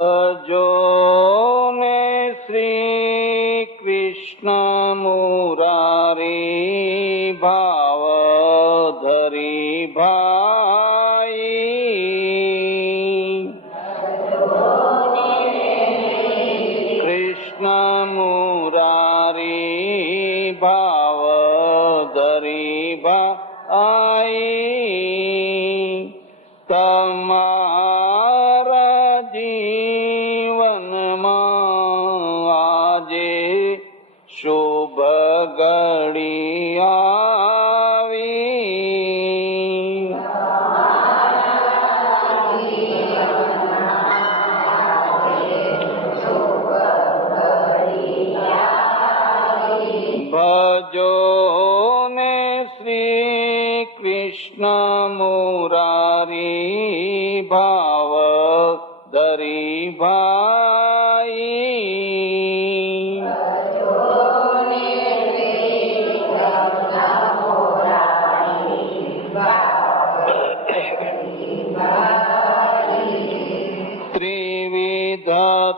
અજો ને શ્રી કૃષ્ણ મુરારી ભાવ ધરી ભાઈ કૃષ્ણ મુરારી ભાવ ધરી ભાઈ તમારા જીવનમાં આજે શુભ ઘડી આવી ભજો ને શ્રી કૃષ્ણ મુરારી ભાવ ધરી ભાઈ ત્રિવિધ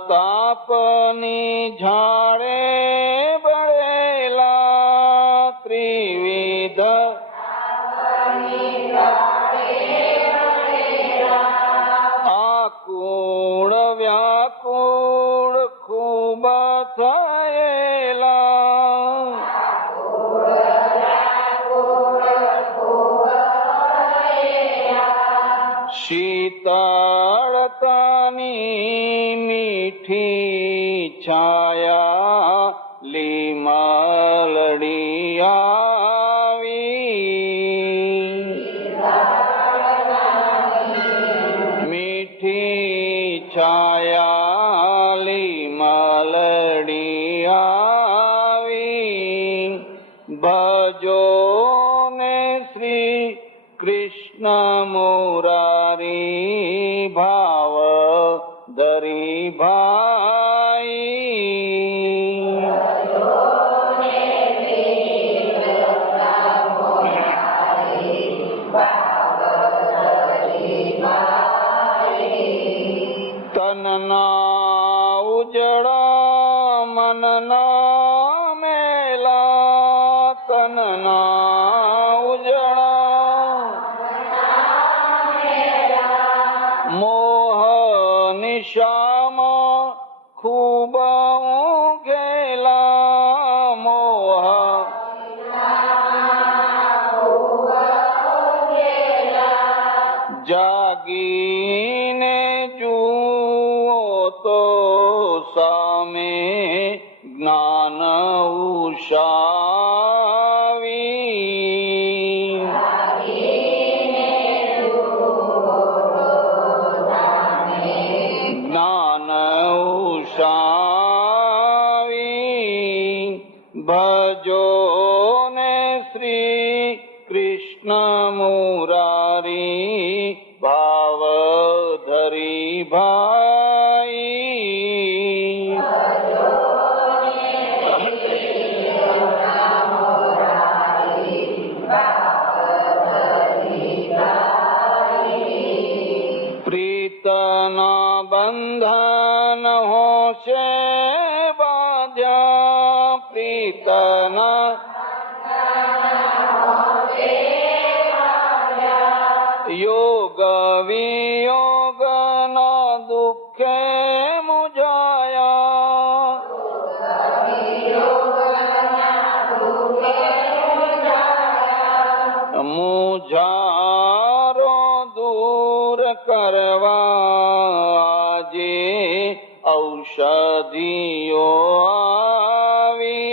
તાપની ઝાડે બળેલા ત્રિવિધ આકુળ વ્યાકુળ ખૂબ થયેલા શીતળતાની મીઠી છાયા લીમલડી આવી મીઠી છાયા લીમલડી આવી ભજો ને શ્રી કૃષ્ણ મુરારી ભાવ ધરી ભાઈ તનના ઉજળા મનના મેલા તનના ઉજળા મોહ નિશામાં ખૂબ ઊંઘેલા મોહ જાગીને જુઓ તો સામે જ્ઞાન ઉષાવી જ્ઞાન ઉષાવી ભજો ને શ્રી કૃષ્ણ મુરારી ભાવ ધરી ભાઈ પ્રીતના બંધન હોશે બાંધ્યા પ્રીતના યોગ વિયોગ ના દુઃખે મુજાયા મુજારો દૂર કરવા આજે ઔષધિઓ આવી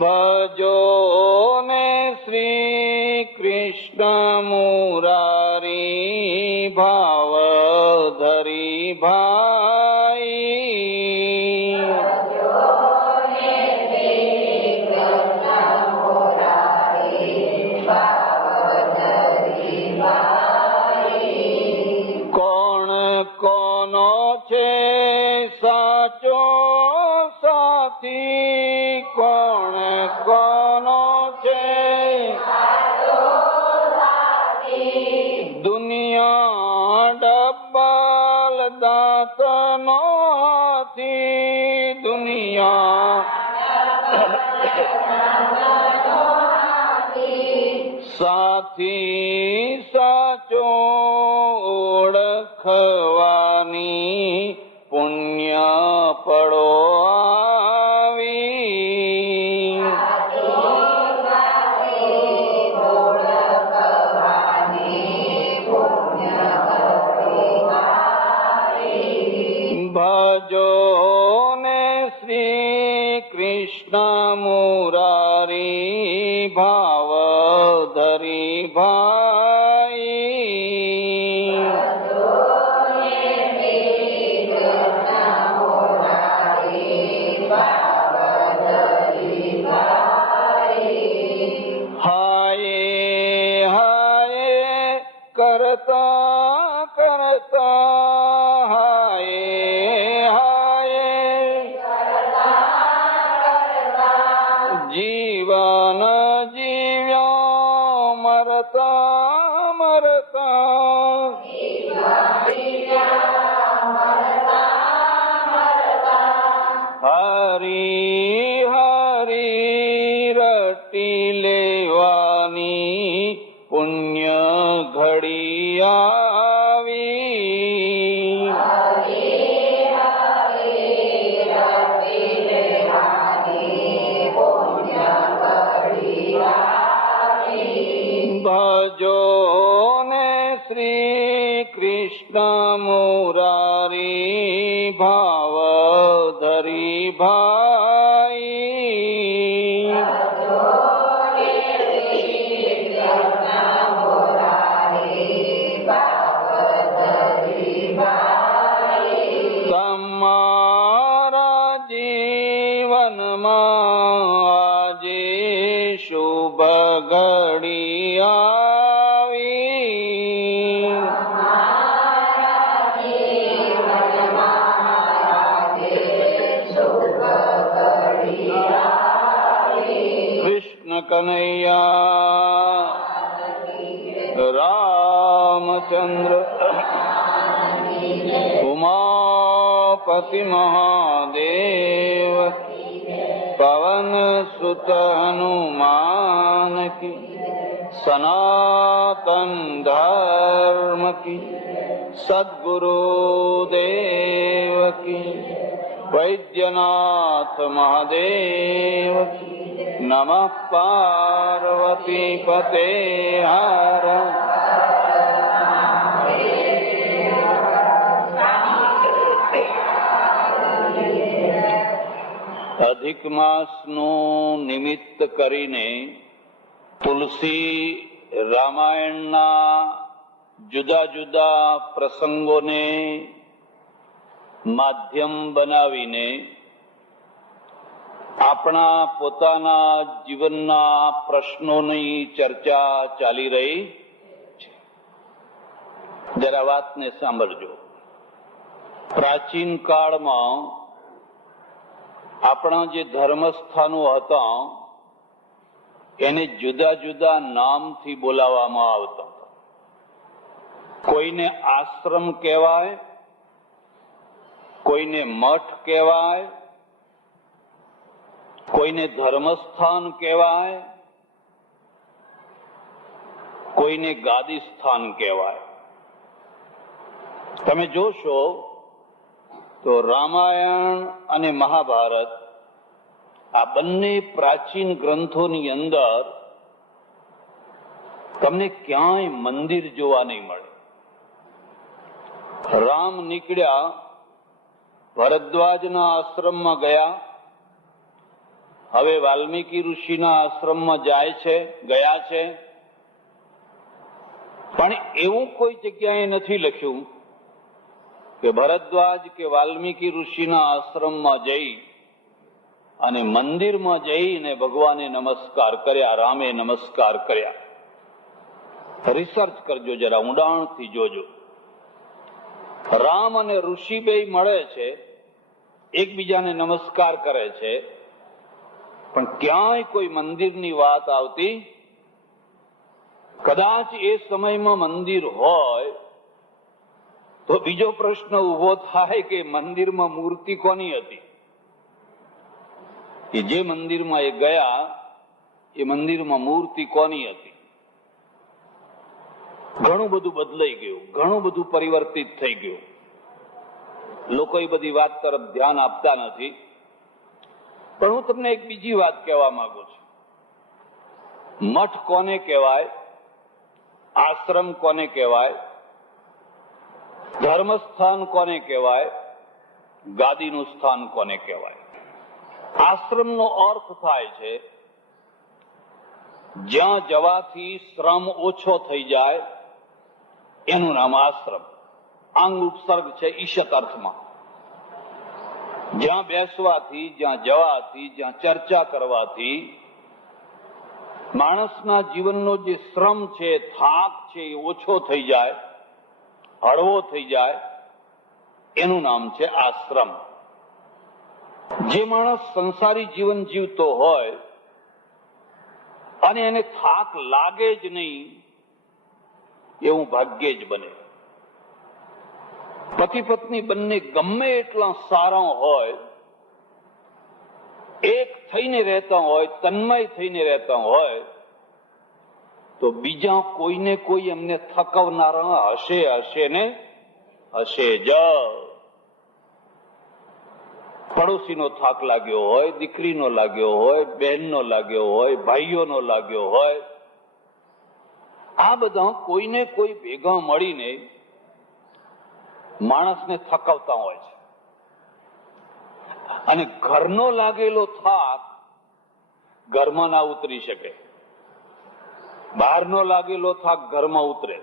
ભજો ને શ્રી કૃષ્ણ મુરારી ભાવ ધરી ભાઈ કોણ કોનો છે સાચો સાથી સાથી કોણ કોનો છે? દુનિયા ડબલ દાંત નો હાથી, દુનિયા સાથી સાચો ઓળખવાની પુણ્ય પડો આવી. ભજો ને શ્રી કૃષ્ણ મુરારી ભાવ ધરી ભાઈ. હાય હાય કરતા કરતા હાય હાય જીવન જીવ્યો મરતા મરતા. હરી હરી રટી લેવાની પુણ્ય ઘડી આવી. ભજો ને શ્રી કૃષ્ણ મુરારી ભાવ ધરી ભાઈ. તમારા જીવનમાં આજે શુભ ઘડી આવી. કૃષ્ણ કનૈયા રામચંદ્ર ઉમાપતિ મહાદેવ પવન સુત હનુમાન કી સનાતન ધર્મ કી સદગુરુ દેવ કી વૈદ્યનાથ મહાદેવ કી. નમઃ પાર્વતી પતે હર. અધિક માસનું નિમિત્ત કરીને તુલસી રામાયણના જુદા જુદા પ્રસંગોને માધ્યમ બનાવીને આપણા પોતાના જીવનના પ્રશ્નોની ચર્ચા ચાલી રહી છે. જરા વાતને સાંભળજો. પ્રાચીન કાળમાં આપણા જે ધર્મસ્થાનો હતા એને જુદા જુદા નામથી બોલાવવામાં આવતા. કોઈને આશ્રમ કહેવાય, કોઈને મઠ કહેવાય, કોઈને ધર્મસ્થાન કહેવાય, કોઈને ગાદી સ્થાન કહેવાય. તમે જોશો તો રામાયણ અને મહાભારત આ બંને પ્રાચીન ગ્રંથોની અંદર તમને ક્યાંય મંદિર જોવા નહીં મળે. રામ નીકળ્યા, ભરદ્વાજના આશ્રમમાં ગયા, હવે વાલ્મીકી ઋષિના આશ્રમમાં જાય છે, ગયા છે, પણ એવું કોઈ જગ્યાએ નથી લખ્યું કે ભરદ્વાજ કે વાલ્મીકી ઋષિના આશ્રમમાં જઈ અને મંદિરમાં જઈને ભગવાને નમસ્કાર કર્યા, રામે નમસ્કાર કર્યા. રિસર્ચ કરજો, જરા ઊંડાણથી જોજો. રામ અને ઋષિ બે મળે છે, એકબીજાને નમસ્કાર કરે છે, પણ ક્યાંય કોઈ મંદિરની વાત આવતી. કદાચ એ સમયમાં મંદિર હોય તો બીજો પ્રશ્ન ઉભો થાય કે મંદિરમાં મૂર્તિ કોની હતી? કે જે મંદિરમાં એ ગયા એ મંદિરમાં મૂર્તિ કોની હતી? ઘણું બધું બદલાઈ ગયું, ઘણું બધું પરિવર્તિત થઈ ગયું. લોકો એ બધી વાત તરફ ધ્યાન આપતા નથી. પણ હું તમને એક બીજી વાત કહેવા માંગુ છું. મઠ કોને કહેવાય? આશ્રમ કોને કહેવાય? ધર્મસ્થાન કોને કહેવાય? ગાદીનું સ્થાન કોને કહેવાય? આશ્રમનો અર્થ થાય છે જ્યાં જવાથી શ્રમ ઓછો થઈ જાય એનું નામ આશ્રમ. આંગ ઉપસર્ગ છે ઈશત અર્થમાં. જ્યાં બેસવાથી, જ્યાં જવાથી, જ્યાં ચર્ચા કરવાથી માણસના જીવનનો જે શ્રમ છે, થાક છે, એ ઓછો થઈ જાય, હળવો થઈ જાય, એનું નામ છે આશ્રમ. જે માણસ સંસારી જીવન જીવતો હોય અને એને થાક લાગે જ નહીં એવું ભાગ્યે જ બને. પતિ પત્ની બંને ગમે એટલા સારા હોય, એક થઈને રહેતા હોય, તન્મય થઈને રહેતા હોય, તો બીજા કોઈને કોઈ એમને થકવનારા હશે ને હશે જ. પડોશીનો થાક લાગ્યો હોય, દીકરીનો લાગ્યો હોય, બહેનનો લાગ્યો હોય, ભાઈઓનો લાગ્યો હોય, આ બધા કોઈને કોઈ ભેગા મળીને માણસને થકવતા હોય છે. અને ઘરનો લાગેલો થાક ઘરમાં ના ઉતરી શકે. બહારનો લાગેલો થાક ઘરમાં ઉતરે,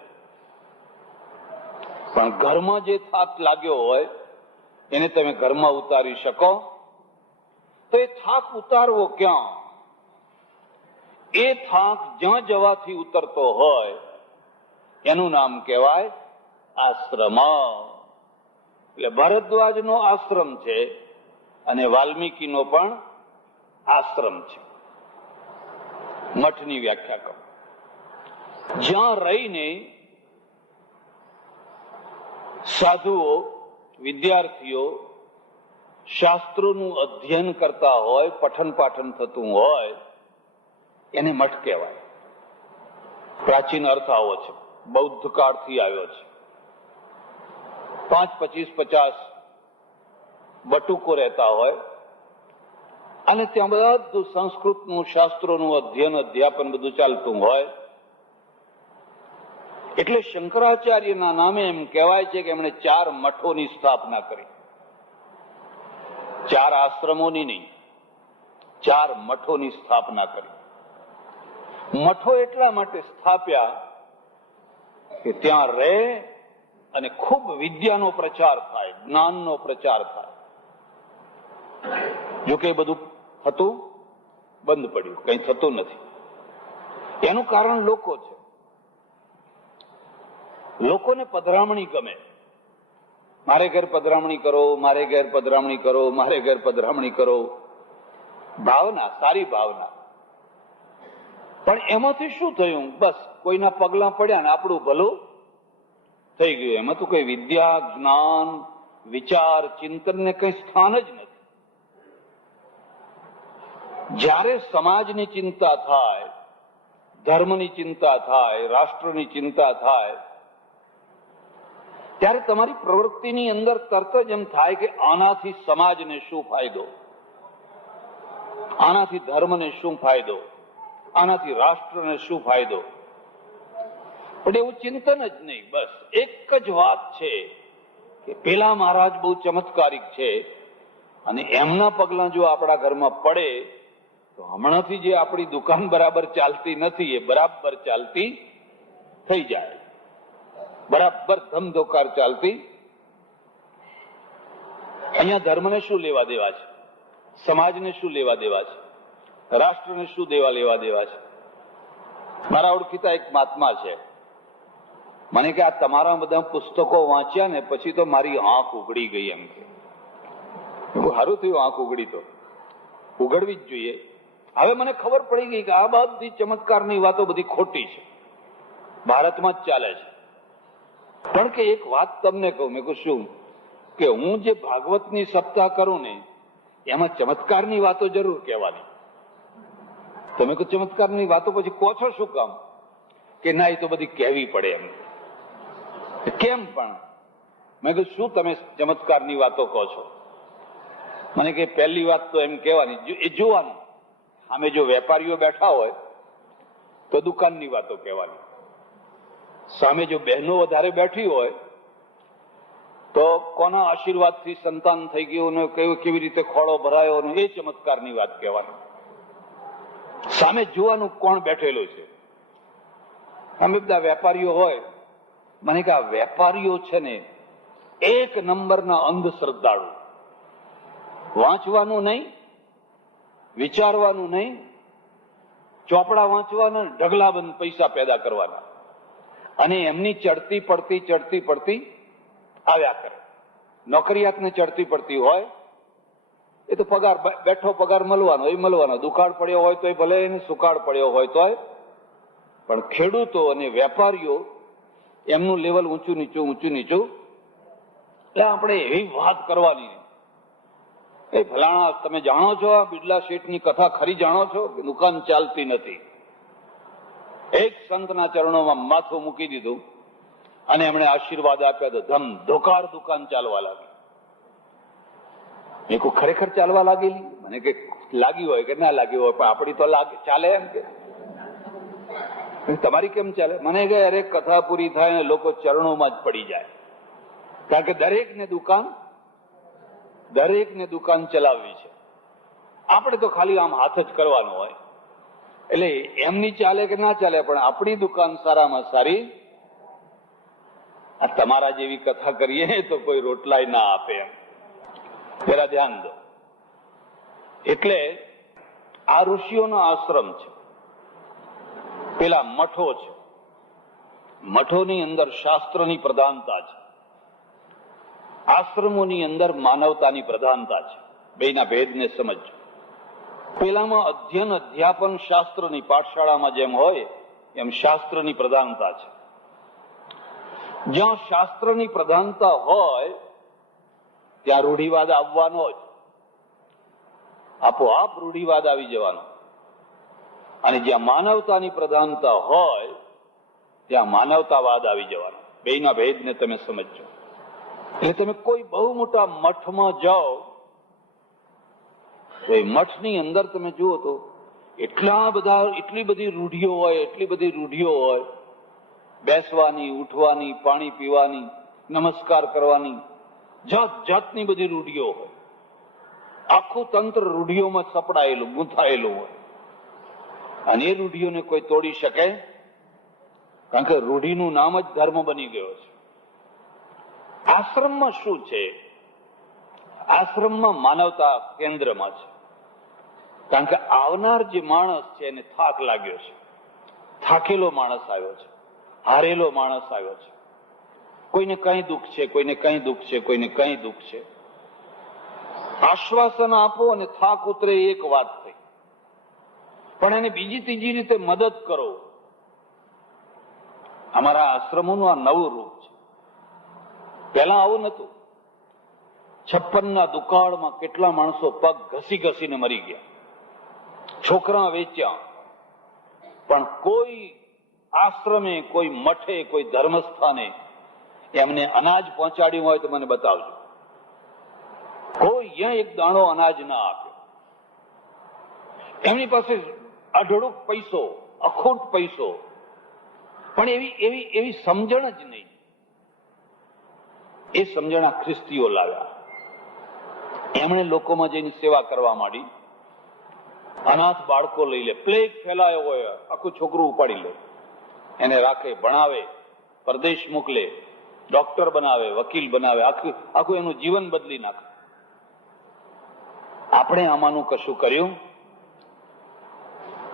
પણ ઘરમાં જે થાક લાગ્યો હોય એને તમે ઘરમાં ઉતારી શકો? તો એ થાક ઉતારવો ક્યાં? એ થાક જ્યાં જવાથી ઉતરતો હોય એનું નામ કહેવાય આશ્રમ. એટલે ભરદ્વાજનો આશ્રમ છે અને વાલ્મીકીનો પણ આશ્રમ છે. મઠની વ્યાખ્યા કરો. જ્યાં રહીને સાધુઓ, વિદ્યાર્થીઓ શાસ્ત્રોનું અધ્યયન કરતા હોય, પઠન પાઠન થતું હોય, એને મઠ કહેવાય. પ્રાચીન અર્થ આવો છે, બૌદ્ધ કાળથી આવ્યો છે. 5, 25, 50 બટુકો રહેતા હોય અને ત્યાં બધું સંસ્કૃતનું, શાસ્ત્રોનું અધ્યયન, અધ્યાપન બધું ચાલતું હોય. એટલે શંકરાચાર્યના નામે એમ કહેવાય છે કે એમણે 4 મઠોની સ્થાપના કરી. 4 આશ્રમોની નહીં, 4 મઠોની સ્થાપના કરી. મઠો એટલા માટે સ્થાપ્યા કે ત્યાં રહે અને ખૂબ વિદ્યાનો પ્રચાર થાય, જ્ઞાનનો પ્રચાર થાય. જોકે બધું થતું બંધ પડ્યું, કઈ થતું નથી. એનું કારણ લોકો છે. લોકોને પધરામણી ગમે. મારે ઘેર પધરામણી કરો, મારે ઘેર પધરામણી કરો, મારે ઘેર પધરામણી કરો. ભાવના, સારી ભાવના. પણ એમાંથી શું થયું? બસ કોઈના પગલા પડ્યા ને આપણું ભલું થઈ ગયું. એમાં તો કોઈ વિદ્યા, જ્ઞાન, વિચાર, ચિંતનને કઈ સ્થાન જ નથી. જ્યારે સમાજની ચિંતા થાય, ધર્મની ચિંતા થાય, રાષ્ટ્રની ચિંતા થાય, ત્યારે તમારી પ્રવૃત્તિની અંદર તરત જ એમ થાય કે આનાથી સમાજને શું ફાયદો, આનાથી ધર્મને શું ફાયદો, આનાથી રાષ્ટ્રને શું ફાયદો. પણ એવું ચિંતન જ નહીં. બસ એક જ વાત છે કે પેલા મહારાજ બહુ ચમત્કારિક છે અને એમના પગલા જો આપણા ઘરમાં પડે તો હમણાંથી જે આપણી દુકાન બરાબર ચાલતી નથી એ બરાબર ચાલતી થઈ જાય, બરાબર ધમધોકાર ચાલતી. અહીંયા ધર્મને શું લેવા દેવા છે? સમાજને શું લેવા દેવા છે? રાષ્ટ્રને શું લેવા દેવા છે? મારા ઓળખીતા એક મહાત્મા છે, મને કે આ તમારા બધા પુસ્તકો વાંચ્યા ને પછી તો મારી આંખ ઉઘડી ગઈ. એમ કે સારું થયું આંખ ઉઘડી, તો ઉઘડવી જ જોઈએ. હવે મને ખબર પડી ગઈ કે આ બધી ચમત્કારની વાતો બધી ખોટી છે, ભારતમાં જ ચાલે છે. પણ કે એક વાત તમને કહું, મેં કહું શું, કે હું જે ભાગવતની સપ્તાહ કરું ને એમાં ચમત્કારની વાતો જરૂર કહેવાની. તમે કહો ચમત્કારની વાતો પછી કહો છો શું કામ? કે ના, એ તો બધી કહેવી પડે એમ. કેમ પણ? મેં કહ્યું શું તમે ચમત્કારની વાતો કહો છો? મને કે પહેલી વાત તો એમ કહેવાની, એ જોવાનું સામે જો વેપારીઓ બેઠા હોય તો દુકાનની વાતો કહેવાની, સામે જો બહેનો વધારે બેઠી હોય તો કોના આશીર્વાદથી સંતાન થઈ ગયું ને કેવી રીતે ખોળો ભરાયો ને એ ચમત્કારની વાત કહેવાની. સામે જોવાનું કોણ બેઠેલું છે. અમે બધા વેપારીઓ હોય, મને કે આ વેપારીઓ છે ને એક નંબરના અંધશ્રદ્ધાળુ, વાંચવાનું નહીં, વિચારવાનું નહીં, ચોપડા વાંચવાના, ઢગલાબંધ પૈસા પેદા કરવાના, અને એમની ચડતી પડતી આવ્યા કરે. નોકરિયાતને ચડતી પડતી હોય એ તો પગાર, બેઠો પગાર મળવાનો એ મળવાનો, દુકાળ પડ્યો હોય તો ભલે એને, સુકાળ પડ્યો હોય તો. પણ ખેડૂતો અને વેપારીઓ એમનું લેવલ ઊંચું નીચું. એટલે આપણે એવી વાત કરવાની, એ ફલાણા તમે જાણો છો આ બિરલા શેઠની કથા ખરી જાણો છો? દુકાન ચાલતી નથી. એક સંતના ચરણોમાં માથું મૂકી દીધું અને એમણે આશીર્વાદ આપ્યા તો ધમધોકાર દુકાન ચાલવા લાગી. મેં કહ્યું ખરેખર ચાલવા લાગેલી? મને કે લાગી હોય કે ના લાગી હોય, પણ આપણી તો લાગે ચાલે એમ. કે તમારી કેમ ચાલે? મને કે અરે કથા પૂરી થાય ને લોકો ચરણોમાં જ પડી જાય, કારણ કે દરેકને દુકાન ચલાવવી છે. આપણે તો ખાલી આમ હાથ જ કરવાનો હોય, એટલે એમની ચાલે કે ના ચાલે, પણ આપણી દુકાન સારામાં સારી. આ તમારા જેવી કથા કરીએ તો કોઈ રોટલાય ના આપે એમ. જરા ધ્યાન દો. એટલે આ ઋષિઓનો આશ્રમ છે, પેલા મઠો છે. મઠોની અંદર શાસ્ત્રની પ્રધાનતા છે, આશ્રમોની અંદર માનવતાની પ્રધાનતા છે. બેના ભેદને સમજો. પેલામાં અધ્યયન અધ્યાપન શાસ્ત્રની, પાઠશાળામાં જેમ હોય એમ શાસ્ત્રની પ્રધાનતા છે. જ્યાં શાસ્ત્રની પ્રધાનતા હોય ત્યાં રૂઢિવાદ આવવાનો જ, આપોઆપ રૂઢિવાદ આવી જવાનો. અને જ્યાં માનવતાની પ્રધાનતા હોય ત્યાં માનવતાવાદ આવી જવાનો. બેના ભેદને તમે સમજો. એટલે તમે કોઈ બહુ મોટા મઠમાં જાઓ તો એ મઠની અંદર તમે જુઓ તો એટલી બધી રૂઢિઓ હોય, બેસવાની, ઉઠવાની, પાણી પીવાની, નમસ્કાર કરવાની, જાતની બધી રૂઢિઓ હોય. આખું તંત્ર રૂઢિઓમાં સપડાયેલું, ગૂંથાયેલું હોય. અને એ રૂઢિઓને કોઈ તોડી શકે? કારણ કે રૂઢિનું નામ જ ધર્મ બની ગયો છે. આશ્રમમાં શું છે? આશ્રમમાં માનવતા કેન્દ્રમાં છે. કારણ કે આવનાર જે માણસ છે એને થાક લાગ્યો છે, થાકેલો માણસ આવ્યો છે, હારેલો માણસ આવ્યો છે. કોઈને કઈ દુઃખ છે, કોઈને કઈ દુઃખ છે, કોઈને કઈ દુઃખ છે. આશ્વાસન આપો અને થાક ઉતરે, એક વાત થઈ. પણ એને બીજી ત્રીજી રીતે મદદ કરો. અમારા આશ્રમોનું આ નવું રૂપ છે. પહેલા આવું નતું. 56ના દુકાળમાં કેટલા માણસો પગ ઘસીને મરી ગયા, છોકરા વેચ્યા. પણ કોઈ આશ્રમે, કોઈ મઠે, કોઈ ધર્મસ્થાને એમને અનાજ પહોંચાડ્યું હોય તો મને બતાવજો. કોઈ અહીંયા એક દાણો અનાજ ના આપ્યો. એમની પાસે અઢળક પૈસો, અખૂટ પૈસો, પણ એવી સમજણ જ નહીં. એ સમજણ આ ખ્રિસ્તીઓ લાવ્યા. એમણે લોકોમાં જઈને સેવા કરવા માંડી. અનાથ બાળકો લઈ લે, પ્લેગ ફેલાયો હોય આખું છોકરું ઉપાડી લે, એને રાખે, ભણાવે, પરદેશ મોકલે, ડોક્ટર બનાવે, વકીલ બનાવે, આખું એનું જીવન બદલી નાખે. આપણે આમાંનું કશું કર્યું?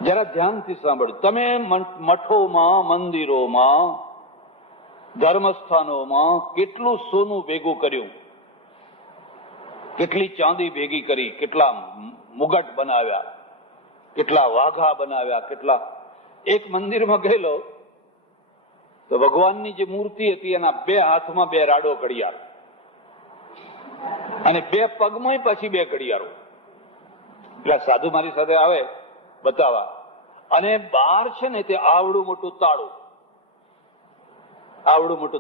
જરા ધ્યાનથી સાંભળો. તમે મઠોમાં, મંદિરોમાં, ધર્મસ્થાનોમાં કેટલું સોનું ભેગું કર્યું, કેટલી ચાંદી ભેગી કરી, કેટલા મુગટ બનાવ્યા, કેટલા વાઘા બનાવ્યા, કેટલા. એક મંદિરમાં ગયેલો તો ભગવાનની જે મૂર્તિ હતી એના 2 હાથમાં 2 રાડો ઘડિયાળ અને 2 પગમાં પછી 2 ઘડિયાળો. એટલે સાધુ મારી સાથે આવે બતાવવા, અને બહાર છે ને તે આવડું મોટું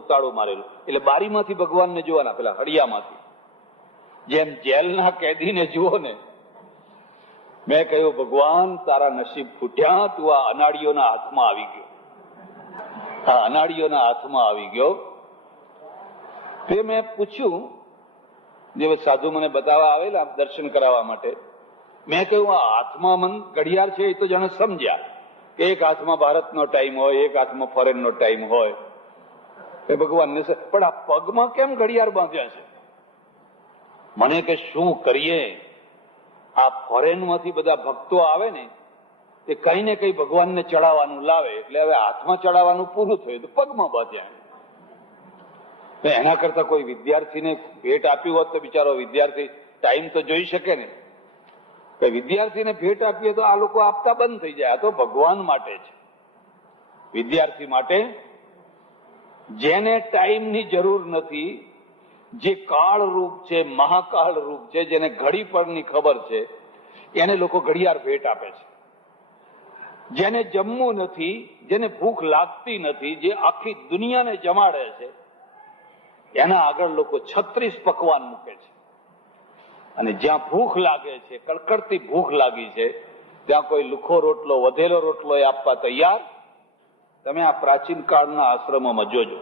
તાળું મારેલું. એટલે બારીમાંથી ભગવાનને જોવાના, પેલા હડિયામાંથી, જેમ જેલના કેદીને જુઓ ને. મેં કહ્યું, ભગવાન તારા નસીબ ફૂટ્યા, તું આ અનાળીઓના હાથમાં આવી ગયો. તે મેં પૂછ્યું, જે સાધુ મને બતાવવા આવેલા દર્શન કરાવવા માટે, મેં કહ્યું આ હાથમાં ઘડિયાળ છે એ તો જાણે સમજ્યા કે એક હાથમાં ભારતનો ટાઈમ હોય, એક હાથમાં ફોરેનનો ટાઈમ હોય, એ ભગવાનને. પણ આ પગમાં કેમ ઘડિયાળ બાંધ્યા છે? મને કે શું કરીએ, આ ફોરેનમાંથી બધા ભક્તો આવે ને તે કઈ ને કઈ ભગવાનને ચડાવવાનું લાવે, એટલે હવે હાથમાં ચડાવવાનું પૂરું થયું તો પગમાં બાંધ્યા. એના કરતા કોઈ વિદ્યાર્થીને ભેટ આપી હોત તો બિચારો વિદ્યાર્થી ટાઈમ તો જોઈ શકે ને. વિદ્યાર્થીને ભેટ આપીએ તો આ લોકો આપતા બંધ થઈ જાય. આ તો ભગવાન માટે છે, વિદ્યાર્થી માટે, જેને ટાઈમની જરૂર નથી, જે કાળ રૂપ છે, મહાકાળ રૂપ છે, જેને ઘડી પરની ખબર છે, એને લોકો ઘડિયાળ ભેટ આપે છે. જેને જમવું નથી, જેને ભૂખ લાગતી નથી, જે આખી દુનિયાને જમાડે છે, એના આગળ લોકો 36 પકવાન મૂકે છે. અને જ્યાં ભૂખ લાગે છે, કડકડતી ભૂખ લાગી છે, ત્યાં કોઈ લુખો રોટલો, વધેલો રોટલો એ આપવા તૈયાર. તમે આ પ્રાચીન કાળના આશ્રમોમાં જોજો,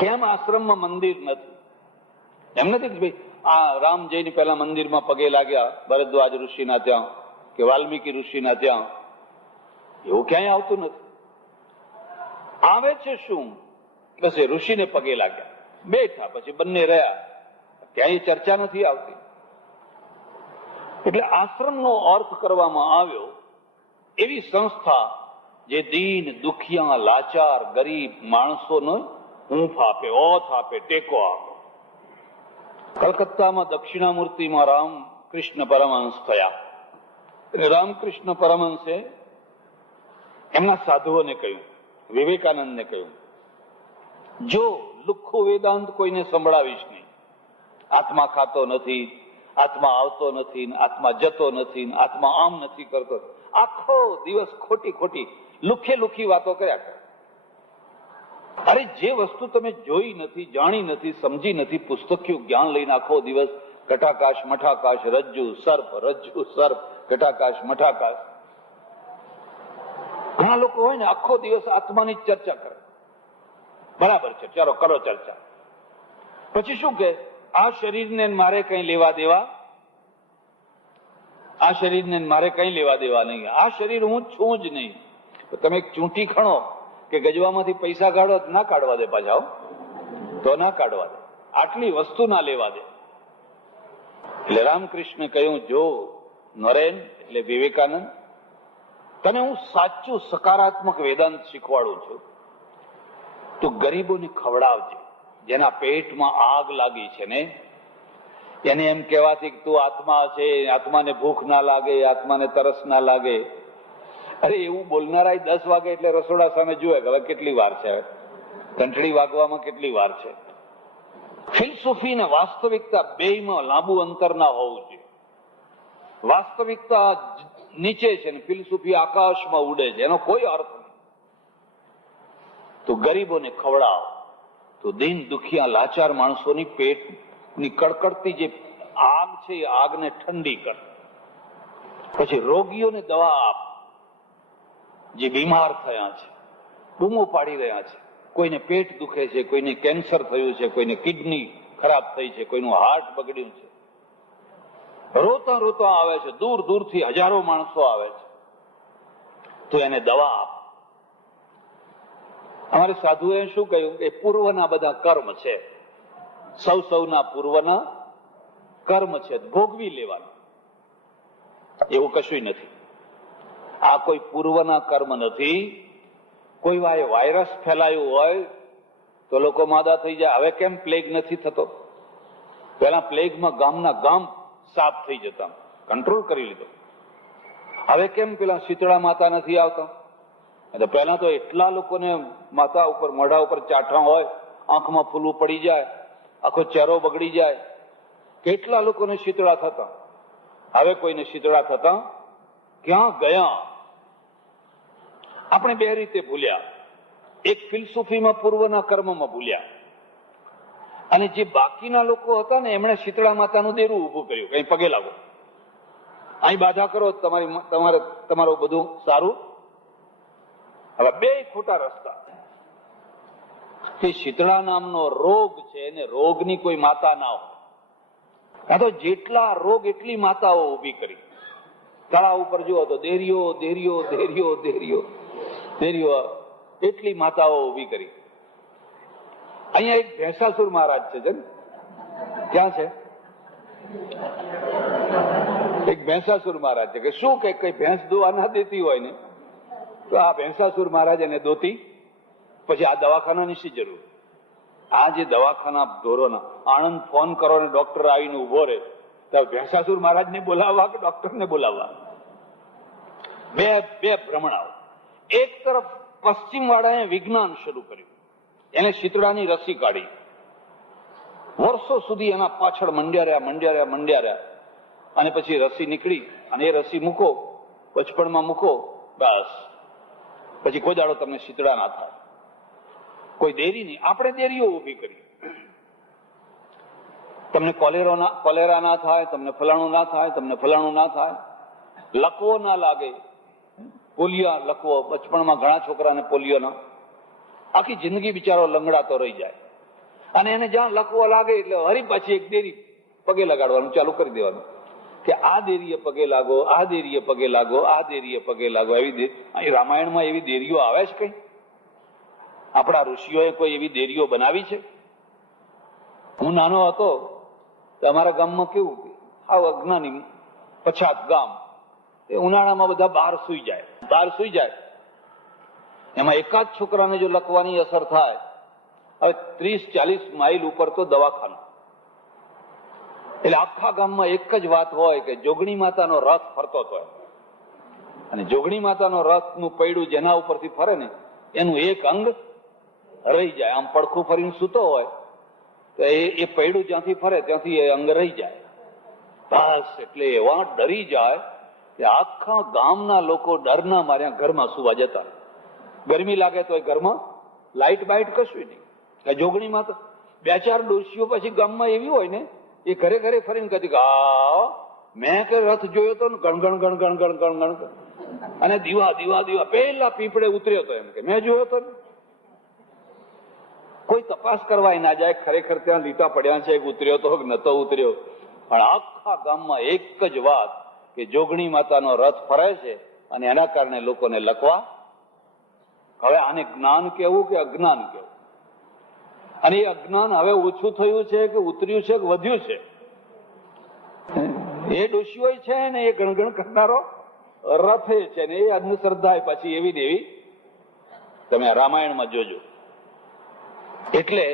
કેમ આશ્રમમાં મંદિર નથી. એમ નથી કે ભાઈ આ રામ જઈને પેલા મંદિરમાં પગે લાગ્યા ભરદ્વાજ ઋષિના ત્યાં કે વાલ્મીકી ઋષિના ત્યાં, એવું ક્યાંય આવતું નથી. આવે છે શું? બસ એ ઋષિને પગે લાગ્યા, બેઠા, પછી બંને રહ્યા, ક્યાંય ચર્ચા નથી આવતી. એટલે આશ્રમનો અર્થ કરવામાં આવ્યો એવી સંસ્થા જે દીન, દુખિયા, લાચાર, ગરીબ માણસોને હૂંફ આપે, ઓથ આપે, ટેકો આપે. કલકત્તામાં દક્ષિણામૂર્તિમાં રામકૃષ્ણ પરમહંસ થયા. રામકૃષ્ણ પરમહંસે એમના સાધુઓને કહ્યું, વિવેકાનંદને કહ્યું, જો લુખ્ખું વેદાંત કોઈને સંભળાવીશ નહીં, આત્મા ખાતો નથી, આત્મા આવતો નથી, આત્મા જતો નથી, આત્મા આમ નથી કરતો, આખો દિવસ ખોટી લુખી વાતો કર્યા કરે. અરે જે વસ્તુ તમે જોઈ નથી, જાણી નથી, સમજી નથી, પુસ્તકીય જ્ઞાન લઈને આખો દિવસ ઘટાકાશ મઠાકાશ, રજ્જુ સર્પ, ઘટાકાશ મઠાકાશ. ઘણા લોકો હોય ને આખો દિવસ આત્માની ચર્ચા કરે. બરાબર છે, ચાલો કરો ચર્ચા. પછી શું કે આ શરીરને મારે કઈ લેવા દેવા, આ શરીરને મારે કઈ લેવા દેવા નહીં, આ શરીર હું છું જ નહીં. તમે એક ચૂંટી ખણો કે ગજવામાંથી પૈસા કાઢો, ના કાઢવા દે પાછા, તો ના કાઢવા દે, આટલી વસ્તુ ના લેવા દે. એટલે રામકૃષ્ણે કહ્યું, જો નરેન એટલે વિવેકાનંદ, તને હું સાચું સકારાત્મક વેદાંત શીખવાડું છું. તું ગરીબોને ખવડાવજે, જેના પેટમાં આગ લાગી છે ને, એને એમ કહેવાથી કે તું આત્મા છે, આત્માને ભૂખ ના લાગે, આત્માને તરસ ના લાગે. અરે એવું બોલનારા 10 વાગે એટલે રસોડા સામે જુએ હવે કેટલી વાર છે, ઘંટડી વાગવામાં કેટલી વાર છે. ફિલસૂફી ને વાસ્તવિકતા બેયમાં લાંબુ અંતર ના હોવું જોઈએ. વાસ્તવિકતા નીચે છે ને ફિલસૂફી આકાશમાં ઉડે છે, એનો કોઈ અર્થ નહીં. તો ગરીબોને ખવડાવ, તો દીન દુખિયા લાચાર માણસોની પેટની કડકડતી જે આગ છે એ આગને ઠંડી કર. પછી રોગીઓને દવા આપ, જે બીમાર થયા છે, બૂમો પાડી રહ્યા છે, કોઈને પેટ દુખે છે, કોઈને કેન્સર થયું છે, કોઈને કિડની ખરાબ થઈ છે, કોઈનું હાર્ટ બગડ્યું છે, રોતા રોતા આવે છે, દૂર દૂરથી હજારો માણસો આવે છે, તો એને દવા આપ. અમારે સાધુએ શું કહ્યું કે પૂર્વના બધા કર્મ છે, સૌના પૂર્વના કર્મ છે, ભોગવી લેવાનું, એવું કશું નથી. આ કોઈ પૂર્વના કર્મ નથી. કોઈ વાયરસ ફેલાયું હોય તો લોકો માદા થઈ જાય. હવે કેમ પ્લેગ નથી થતો? પેલા પ્લેગમાં ગામના ગામ સાફ થઈ જતા, કંટ્રોલ કરી લીધો. હવે કેમ પેલા શીતળા માતા નથી આવતા? એટલે પહેલા તો એટલા લોકોને માતા ઉપર મોઢા ઉપર ચાઠા હોય, આંખમાં ફૂલું પડી જાય, આખો ચહેરો બગડી જાય, કેટલા લોકોને શીતળા થતા. હવે કોઈને શીતળા થતા ક્યાં ગયા? આપણે બે રીતે ભૂલ્યા. એક ફિલસૂફીમાં પૂર્વના કર્મમાં ભૂલ્યા, અને જે બાકીના લોકો હતા ને એમણે શીતળા માતાનું દેરું ઉભું કર્યું. કઈ પગે લાગો, અહીં બાધા કરો, તમારું બધું સારું. હવે બે ખોટા રસ્તા. કે શીતળા નામનો રોગ છે એને રોગની કોઈ માતા ના હોય, કાં તો જેટલા રોગ એટલી માતાઓ ઉભી કરી. તળાવ ઉપર જુઓ તો દેરીઓ દેરીઓ દેરીઓ દેરીઓ દેરીઓ, એટલી માતાઓ ઉભી કરી. અહીંયા એક ભેંસાસુર મહારાજ છે, ક્યાં છે? એક ભેંસાસુર મહારાજ છે કે શું કે કઈ ભેંસ દોવા ના દેતી હોય ને તો આ ભેંસાસુર મહારાજ એને દોતી. પછી આ દવાખાનાની શી જરૂર? આ જે દવાખાના ઢોરોના, આણંદ ફોન કરો ને ડોક્ટર આવીને ઉભો રહે તો ભેંસાસુર મહારાજને બોલાવવા કે ડોક્ટરને બોલાવવા? બે ભ્રમણાઓ. એક તરફ પશ્ચિમ વાળાએ વિજ્ઞાન શરૂ કર્યું, એને શીતળાની રસી કાઢી. વર્ષો સુધી એના પાછળ મંડ્યા રહ્યા અને પછી રસી નીકળી અને એ રસી મૂકો, બચપણમાં મૂકો, બસ પછી કોઈ દાડો તમને શીતળા ના થાય. કોઈ દેરી નહીં. આપણે દેરીઓ ઉભી કરી. તમને કોલેરા ના થાય, તમને ફલાણું ના થાય, તમને ફલાણું ના થાય, લકવો ના લાગે, પોલિયો લકવો. બચપણમાં ઘણા છોકરાને પોલિયોના, આખી જિંદગી બિચારો લંગડાતો રહી જાય. અને એને જ્યાં લકવો લાગે એટલે હરી પાછી એક દેરી પગે લગાડવાનું ચાલુ કરી દેવાનું કે આ દેરીએ પગે લાગો, આ દેરીએ પગે લાગો, આ દેરીએ પગે લાગો. એવી રામાયણમાં એવી દેરીઓ આવે છે કઈ? આપણા ઋષિઓએ કોઈ એવી દેરીઓ બનાવી છે? હું નાનો હતો તો અમારા ગામમાં કેવું, આવ અજ્ઞાની પછાત ગામ, એ ઉનાળામાં બધા બહાર સુઈ જાય. એમાં એકાદ છોકરાને જો લકવાની અસર થાય, હવે 30-40 માઇલ ઉપર તો દવાખાનું. એટલે આખા ગામમાં એક જ વાત હોય કે જોગણી માતાનો રથ ફરતો હોય, અને જોગણી માતાનો રથનું પૈડું જેના ઉપરથી ફરે ને એનું એક અંગ રહી જાય. આમ પડખું ફરીને સૂતો હોય તો એ પૈડું જ્યાંથી ફરે ત્યાંથી એ અંગ રહી જાય. બસ એટલે એવા ડરી જાય કે આખા ગામના લોકો ડરના માર્યા ઘરમાં સુવા જતા. ગરમી લાગે તો ઘરમાં લાઇટ બાઇટ કશું નહીં. જોગણી માતા 2-4 ડોશીઓ પછી ગામમાં એવી હોય ને, એ ઘરે ઘરે ફરીને કહેતી કે મેં કે રથ જોયો તો ને ગણગણ ગણગણ ગણગણ ગણ, અને દીવા પેલા પીપળે ઉતર્યો હતો એમ કે મેં જોયો તો. કોઈ તપાસ કરવા ના જાય ખરેખર ત્યાં લીટા પડ્યા છે, ઉતર્યો તો નતો ઉતર્યો. પણ આખા ગામમાં એક જ વાત કે જોગણી માતાનો રથ ફરે છે અને એના કારણે લોકોને લકવા. હવે આને જ્ઞાન કેવું કે અજ્ઞાન કેવું? અને એ અજ્ઞાન હવે ઓછું થયું છે કે ઉતર્યું છે કે વધ્યું છે? એ ડોશીઓ છે ને એ ગણગણ કરનારો રથે છે ને એ અંધશ્રદ્ધા પછી એવી દેવી તમે રામાયણમાં જોજો. એટલે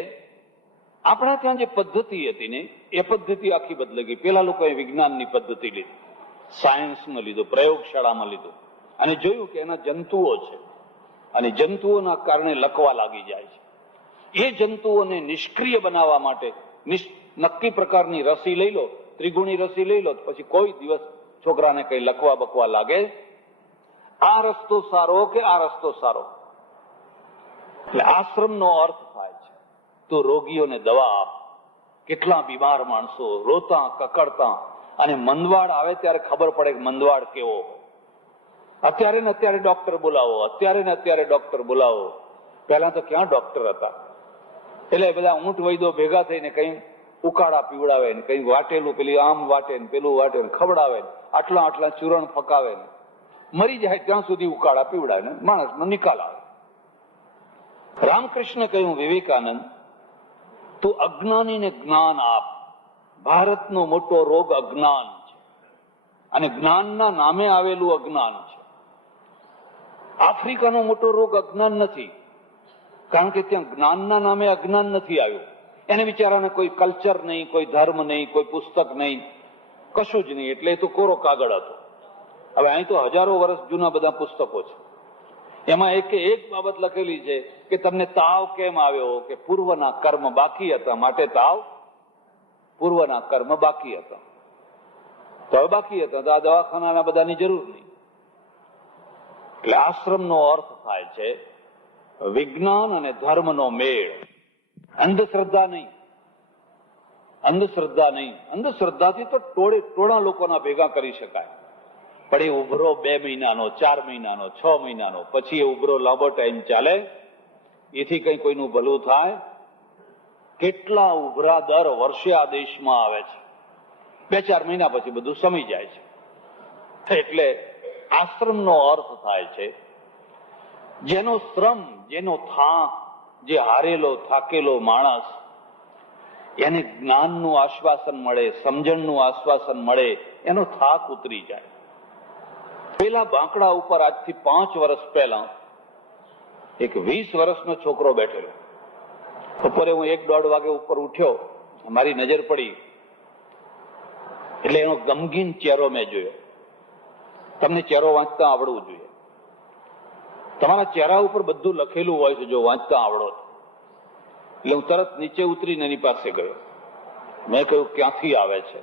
આપણા ત્યાં જે પદ્ધતિ હતી ને એ પદ્ધતિ આખી બદલાઈ ગઈ. પેલા લોકોએ વિજ્ઞાનની પદ્ધતિ લીધી, સાયન્સમાં લીધું, પ્રયોગશાળામાં લીધું અને જોયું કે એના જંતુઓ છે અને જંતુઓના કારણે લકવા લાગી જાય છે. એ જંતુઓને નિષ્ક્રિય બનાવવા માટે નક્કી પ્રકારની રસી લઈ લો, ત્રિગુણી રસી લઈ લો, પછી કોઈ દિવસ છોકરાને કઈ લકવા બકવા લાગે. આ રસ્તો સારો કે આ રસ્તો સારો? એટલે આશ્રમનો અર્થ થાય છે તો રોગીઓને દવા આપ. કેટલા બીમાર માણસો રોતા કકડતા, અને મંદવાડ આવે ત્યારે ખબર પડે કે મંદવાડ કેવો. અત્યારે ને અત્યારે ડોક્ટર બોલાવો, અત્યારે ને અત્યારે ડોક્ટર બોલાવો. પહેલા તો ક્યાં ડોક્ટર હતા? એટલે બધા ઊંટ વૈદો ભેગા થઈને કઈ ઉકાળા પીવડાવે ને કઈ વાટેલું, પેલી આમ વાટે ને પેલું વાટે ને ખવડાવે, આટલા ચૂરણ ફકાવે ને મરી જાય ત્યાં સુધી ઉકાળા પીવડાવે ને માણસનો નિકાલ આવે. રામકૃષ્ણ કહ્યું, વિવેકાનંદ તું અજ્ઞાનીને જ્ઞાન આપ. ભારતનો મોટો રોગ અજ્ઞાન છે અને જ્ઞાનના નામે આવેલું અજ્ઞાન છે. આફ્રિકાનો મોટો રોગ અજ્ઞાન નથી, કારણ કે ત્યાં જ્ઞાનના નામે અજ્ઞાન નથી આવ્યું. એને બિચારાને કોઈ કલ્ચર નહીં, કોઈ ધર્મ નહીં, કોઈ પુસ્તક નહીં, કશું જ નહીં. એટલે તો કોરો કાગળ હતો. હવે અહીં તો હજારો વર્ષ જૂના બધા પુસ્તકો છે. એમાં એક બાબત લખેલી છે કે તમને તાવ કેમ આવ્યો, કે પૂર્વના કર્મ બાકી હતા માટે તાવ, પૂર્વના કર્મ બાકી હતા. તો હવે બાકી હતા તો આ દવાખાના બધાની જરૂર નહીં. એટલે આશ્રમનો અર્થ થાય છે વિજ્ઞાન અને ધર્મનો મેળ. અંધશ્રદ્ધા નહીં, અંધશ્રદ્ધા નહીં. અંધશ્રદ્ધાથી તો ટોળા લોકોના ભેગા કરી શકાય, પણ એ ઉભરો 2 મહિનાનો, 4 મહિનાનો, 6 મહિનાનો, પછી એ ઉભરો લાંબો ટાઈમ ચાલે, એથી કઈ કોઈનું ભલું થાય? કેટલા ઉભરા દર વર્ષે આ દેશમાં આવે છે, 2-4 મહિના પછી બધું સમી જાય છે. એટલે આશ્રમનો અર્થ થાય છે જેનો શ્રમ, જેનો થાક, જે હારેલો થાકેલો માણસ, એને જ્ઞાનનું આશ્વાસન મળે, સમજણનું આશ્વાસન મળે, એનો થાક ઉતરી જાય. પેલા બાંકડા ઉપર આજથી 5 વર્ષ પહેલા એક 20 વર્ષનો છોકરો બેઠેલો. બપોરે હું 1-1:30 વાગે ઉપર ઉઠ્યો, મારી નજર પડી એટલે એનો ગમગીન ચહેરો મેં જોયો. તમને ચહેરો વાંચતા આવડવું જોઈએ. તમારા ચહેરા ઉપર બધું લખેલું હોય છે જો વાંચતા આવડો તો. એટલે હું તરત નીચે ઉતરીને એની પાસે ગયો. મેં કહ્યું ક્યાંથી આવે છે?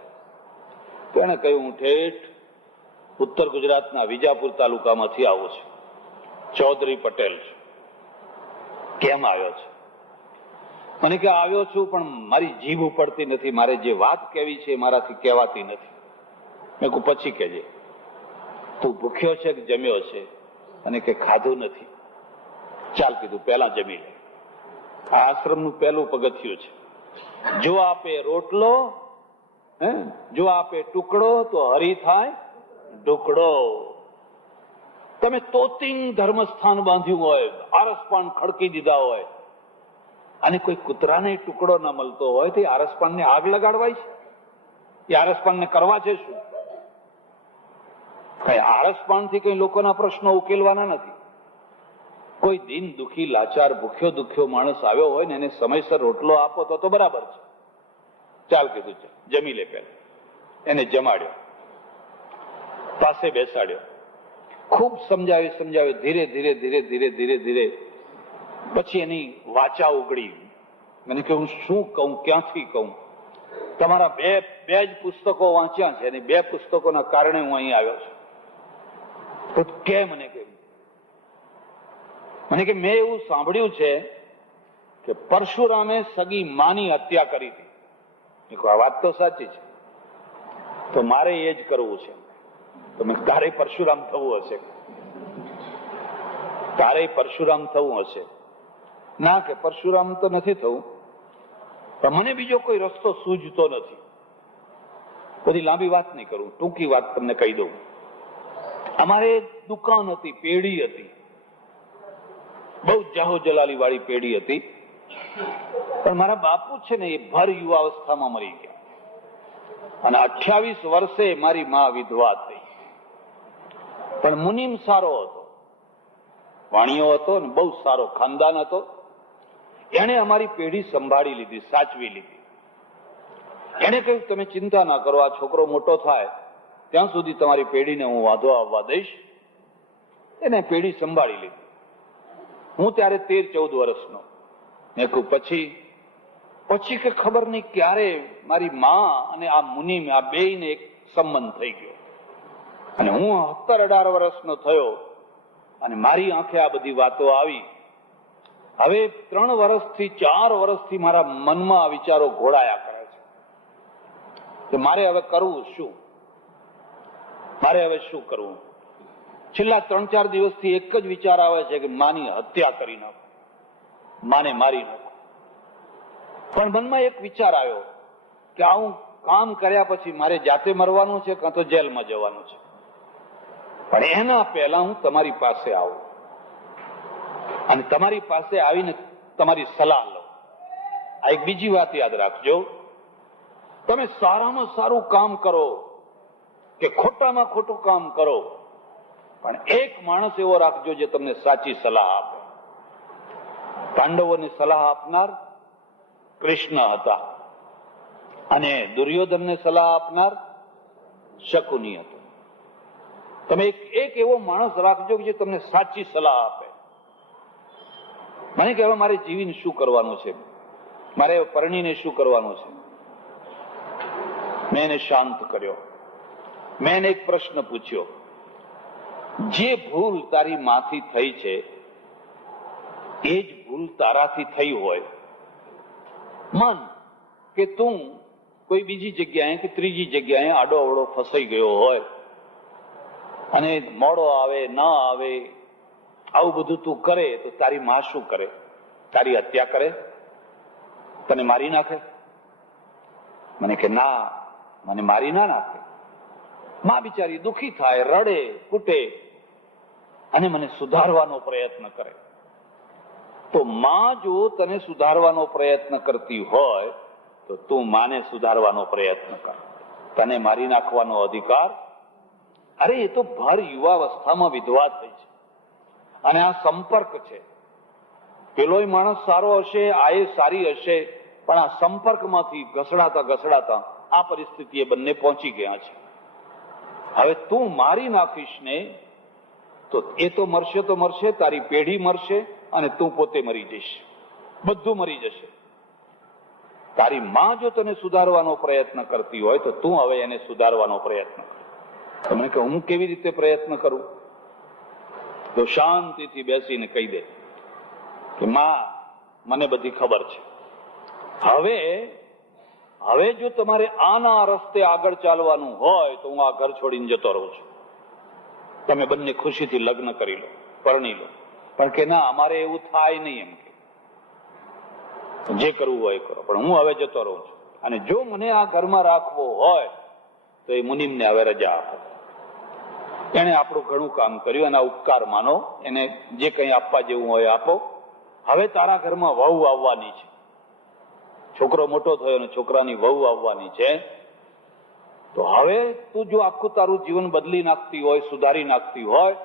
તો એને કહ્યું હું ઠેઠ ઉત્તર ગુજરાતના વિજાપુર તાલુકામાંથી આવું છું, ચૌધરી પટેલ છું. કેમ આવ્યો છે? મને કે આવ્યો છું પણ મારી જીભ ઉપડતી નથી, મારે જે વાત કહેવી છે મારાથી કહેવાતી નથી. મેં કહું પછી કહેજે. તું ભૂખ્યો છે કે જમ્યો છે? અને કે ખાધું નથી. ચાલ કીધું પહેલા જમી લે. આ આશ્રમનું પહેલું પગથિયું છે. જો આપે રોટલો, જો આપે ટુકડો તો હરી થાય ઢુકડો. તમે તોતિંગ ધર્મસ્થાન બાંધ્યું હોય, આરસપાન ખડકી દીધા હોય, અને કોઈ કૂતરાને ટુકડો ન મળતો હોય તો આરસપાનને આગ લગાડવાય છે? એ આરસપાનને કરવા છે શું? કઈ આરસપાનથી કઈ લોકોના પ્રશ્નો ઉકેલવાના નથી. કોઈ દિન દુખી, લાચાર, ભૂખ્યો દુખ્યો માણસ આવ્યો હોય ને એને સમયસર રોટલો આપો તો બરાબર છે. ચાલ કીધું છે જમી લે. પહેલા એને જમાડ્યો, પાસે બેસાડ્યો, ખૂબ સમજાવ્યું. ધીરે ધીરે ધીરે ધીરે ધીરે ધીરે પછી એની વાચા ઉગડી. મને કે હું શું કહું, ક્યાંથી કહું? તમારા બે જ પુસ્તકો વાંચ્યા છે અને 2 પુસ્તકોના કારણે હું અહીં આવ્યો છું. તો કે મને કે મેં એવું સાંભળ્યું છે કે પરશુરામે સગી માની હત્યા કરી હતી. આ વાત તો સાચી છે, તો મારે એ જ કરવું છે. તો તારે પરશુરામ થવું હશે, તારે પરશુરામ થવું હશે. ના કે પરશુરામ તો નથી થવું, પણ મને બીજો કોઈ રસ્તો સૂઝતો નથી. બધી લાંબી વાત નહીં કરું, ટૂંકી વાત તમને કહી દઉં. અમારે દુકાન હતી, પેઢી હતી, બહુ જાહો જલાલી વાળી પેઢી હતી. પણ મારા બાપુ છે ને એ ભર યુવાવસ્થામાં મરી ગયા, અને 28 વર્ષે મારી માં વિધવા થઈ. પણ મુનિમ સારો હતો, વાણિયો હતો ને બહુ સારો ખાનદાન હતો. એને અમારી પેઢી સંભાળી લીધી, સાચવી લીધી. એને કહ્યું તમે ચિંતા ના કરો, આ છોકરો મોટો થાય ત્યાં સુધી તમારી પેઢીને હું વાંધો આવવા દઈશ. એને પેઢી સંભાળી લીધી. હું ત્યારે 13-14 વર્ષનો. મેં કહ્યું પછી કે ખબર નહીં ક્યારે મારી માં અને આ મુનિમ, આ બેયને એક સંબંધ થઈ ગયો, અને હું 17-18 વર્ષનો થયો, અને મારી આંખે આ બધી વાતો આવી. હવે 3 વર્ષથી 4 વર્ષથી મારા મનમાં આ વિચારો ઘોળાયા કરે છે કે મારે હવે કરવું શું, મારે હવે શું કરવું. છેલ્લા 3-4 દિવસથી એક જ વિચાર આવે છે કે માની હત્યા કરી નાખો, માને મારી નાખો. પણ મનમાં એક વિચાર આવ્યો કે આવું કામ કર્યા પછી મારે જાતે મરવાનું છે કાં તો જેલમાં જવાનું છે. પણ એના પહેલા હું તમારી પાસે આવું અને તમારી પાસે આવીને તમારી સલાહ લઉં. આ એક બીજી વાત યાદ રાખજો, તમે સારામાં સારું કામ કરો કે ખોટામાં ખોટું કામ કરો, પણ એક માણસ એવો રાખજો જે તમને સાચી સલાહ આપે. પાંડવોને સલાહ આપનાર કૃષ્ણ હતા, અને દુર્યોધનને સલાહ આપનાર શકુની હતો. તમે એક એવો માણસ રાખજો કે જે તમને સાચી સલાહ આપે. મને કહેવા મારે જીવીને શું કરવાનું છે, મારે પરણીને શું કરવાનું છે. મેં એને શાંત કર્યો. મેં એને એક પ્રશ્ન પૂછ્યો, જે ભૂલ તારી માથી થઈ છે એ જ ભૂલ તારાથી થઈ હોય, માન કે તું કોઈ બીજી જગ્યાએ કે ત્રીજી જગ્યાએ આડો અવળો ફસાઈ ગયો હોય અને મોડો આવે ના આવે આવું બધું તું કરે તો તારી માં શું કરે? તારી હત્યા કરે? તને મારી નાખે? મને કે ના, મને મારી ના નાખે. માં બિચારી દુઃખી થાય, રડે કૂટે અને મને સુધારવાનો પ્રયત્ન કરે. તો માં જો તને સુધારવાનો પ્રયત્ન કરતી હોય તો તું માને સુધારવાનો પ્રયત્ન કર. તને મારી નાખવાનો અધિકાર? અરે એ તો ભર યુવાવસ્થામાં વિધવા થઈ છે અને આ સંપર્ક છે. પેલોય માણસ સારો હશે, આ એ સારી હશે, પણ આ સંપર્કમાંથી ઘસડાતા ઘસડાતા આ પરિસ્થિતિએ બંને પહોંચી ગયા છે. હવે તું મારી નાખીશ ને તો એ તો મરશે, તારી પેઢી મરશે અને તું પોતે મરી જઈશ, બધું મરી જશે. તારી માં જો તને સુધારવાનો પ્રયત્ન કરતી હોય તો તું હવે એને સુધારવાનો પ્રયત્ન કર. તમને કે હું કેવી રીતે પ્રયત્ન કરું? તો શાંતિથી બેસીને કહી દે કે માં, મને બધી ખબર છે. હવે જો તમારે આના રસ્તે આગળ ચાલવાનું હોય તો હું આ ઘર છોડીને જતો રહું છું. તમે બંને ખુશીથી લગ્ન કરી લો, પરણી લો. પણ કે ના, અમારે એવું થાય નહીં. એમ કે જે કરવું હોય કરો, પણ હું હવે જતો રહું છું. અને જો મને આ ઘરમાં રાખવો હોય તો એ મુનિમને હવે રજા આપો. એને આપણું ઘણું કામ કર્યું, એના ઉપકાર માનો, એને જે કંઈ આપવા જેવું હોય આપો. હવે તારા ઘરમાં વહુ આવવાની છે, છોકરો મોટો થયો અને છોકરાની વહુ આવવાની છે. તો હવે તું જો આખું તારું જીવન બદલી નાખતી હોય, સુધારી નાખતી હોય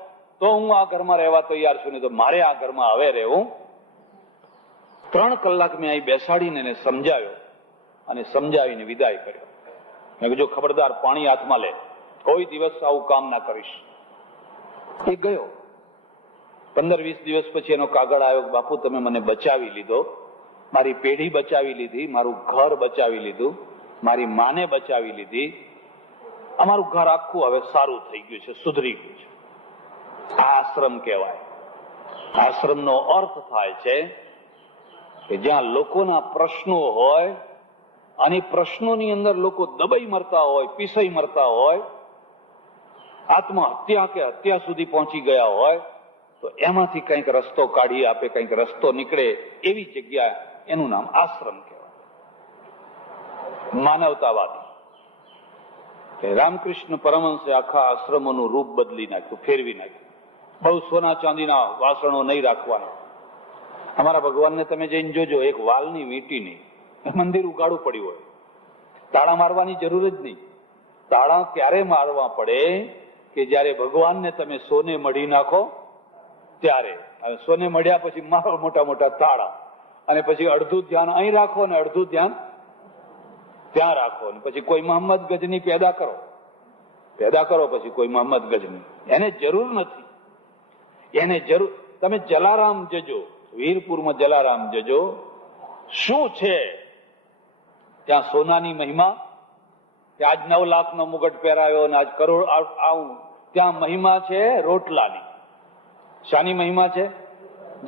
તો હું આ ઘરમાં રહેવા તૈયાર છું. નહીં તો મારે આ ઘરમાં હવે રહેવું. 3 કલાક મેં અહીં બેસાડીને એને સમજાવ્યો અને સમજાવીને વિદાય કર્યો. મેં કીધું, ખબરદાર, પાણી હાથમાં લે, કોઈ દિવસ આવું કામ ના કરીશ. એ ગયો. 15-20 દિવસ પછી એનો કાગળ આવ્યો, બાપુ તમે મને બચાવી લીધો, મારી પેઢી બચાવી લીધી, મારું ઘર બચાવી લીધું, મારી માને બચાવી લીધી, અમારું ઘર આખું હવે સારું થઈ ગયું છે, સુધરી ગયું છે. આ આશ્રમ કહેવાય. આશ્રમનો અર્થ થાય છે કે જ્યાં લોકોના પ્રશ્નો હોય અને પ્રશ્નોની અંદર લોકો દબાઈ મરતા હોય, પીસાઈ મરતા હોય, આત્મહત્યા કે હત્યા સુધી પહોંચી ગયા હોય, તો એમાંથી કંઈક રસ્તો કાઢી આપે, કંઈક રસ્તો નીકળે એવી જગ્યા, એનું નામ આશ્રમ કહેવાય. માનવતાવાદી રામકૃષ્ણ પરમહંસે આખા આશ્રમોનું રૂપ બદલી નાખ્યું, ફેરવી નાખ્યું. બહુ સોના ચાંદીના વાસણો નહીં રાખવાના. અમારા ભગવાનને તમે જઈને જોજો, એક વાલની વીંટીની મંદિર ઉગાડું પડ્યું હોય. તાળા મારવાની જરૂર જ નહીં. તાળા ક્યારે મારવા પડે કે જયારે ભગવાનને તમે સોને મઢી નાખો ત્યારે. સોને મળ્યા પછી મારો મોટા મોટા તાળા, અને પછી અડધું ધ્યાન અહીં રાખો અને અડધું ધ્યાન ત્યાં રાખો. પછી કોઈ મોહમ્મદ ગજની પેદા કરો, પછી કોઈ મોહમ્મદ ગજની. એને જરૂર નથી. એને જરૂર, તમે જલારામ જજો, વીરપુરમાં જલારામ જજો, શું છે ત્યાં સોનાની મહિમા, કે આજ 9 લાખનો મુગટ પહેરાયો અને આજ કરોડ આવું. ત્યાં મહિમા છે રોટલાની. શાની મહિમા છે?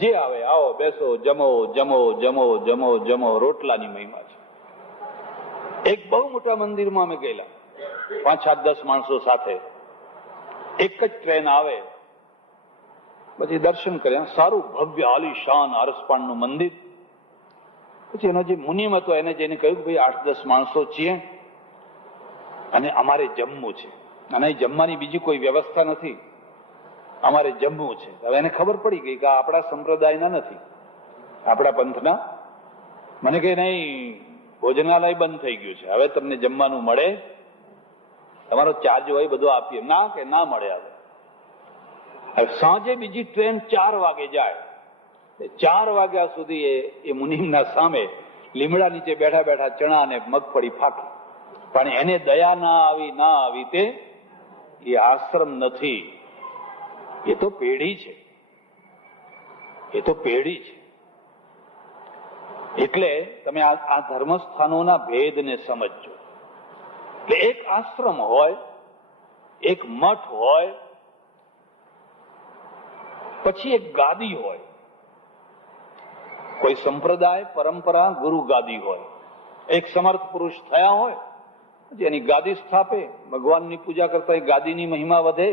જે આવે આવો, બેસો, જમો જમો જમો જમો જમો, રોટલાની મહિમા છે. એક બહુ મોટા મંદિરમાં અમે ગયેલા, 5-7-10 માણસો સાથે. એક જ ટ્રેન આવે, પછી દર્શન કર્યા. સારું ભવ્ય આલીશાન આરસપાણનું મંદિર. પછી એનો જે મુનિમ હતો એને જઈને કહ્યું, ભાઈ 8-10 માણસો છીએ અને અમારે જમવું છે, અને જમવાની બીજી કોઈ વ્યવસ્થા નથી, અમારે જમવું છે. હવે એને ખબર પડી ગઈ કે આપણા સંપ્રદાયના નથી, આપણા પંથના. મને કહે, નહીં, ભોજનાલય બંધ થઈ ગયું છે, હવે તમને જમવાનું મળે, તમારો ચાર્જ હોય બધો આપીએ. ના, કે ના મળે. હવે સાંજે બીજી ટ્રેન 4 વાગે જાય. 4 વાગ્યા સુધી એ મુનિમના સામે લીમડા નીચે બેઠા બેઠા ચણા અને મગફળી ફાકી. પણ એને દયા ના આવી તે એ આશ્રમ નથી, એ તો પેઢી છે, એ તો પેઢી છે. એટલે તમે આ ધર્મસ્થાનોના ભેદને સમજજો. એટલે એક આશ્રમ હોય, એક મઠ હોય, પછી એક ગાદી હોય. કોઈ સંપ્રદાય, પરંપરા, ગુરુ ગાદી હોય. એક સમર્થ પુરુષ થયા હોય, જેની ગાદી સ્થાપે, ભગવાનની પૂજા કરતા ગાદીની મહિમા વધે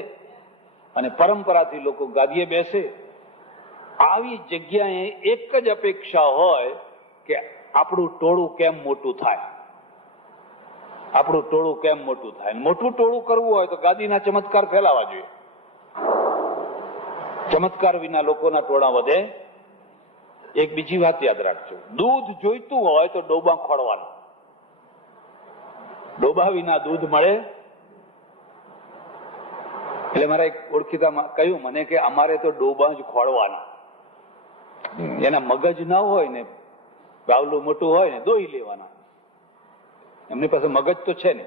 અને પરંપરાથી લોકો ગાદીએ બેસે. આવી જગ્યાએ એક જ અપેક્ષા હોય કે આપણું ટોળું કેમ મોટું થાય, આપણું ટોળું કેમ મોટું થાય. મોટું ટોળું કરવું હોય તો ગાદીના ચમત્કાર ફેલાવા જોઈએ. ચમત્કાર વિના લોકોના ટોળા વધે. એક બીજી વાત યાદ રાખજો, દૂધ જોઈતું હોય તો ડોબા ખોળવાનું. ડોબા વિના દૂધ મળે. એટલે મારા એક ઓળખીતામાં કહ્યું મને કે અમારે તો ડોબા જ ખોળવાના. એના મગજ ના હોય ને, બાવલું મોટું હોય ને, દોઈ લેવાના. એમની પાસે મગજ તો છે ને,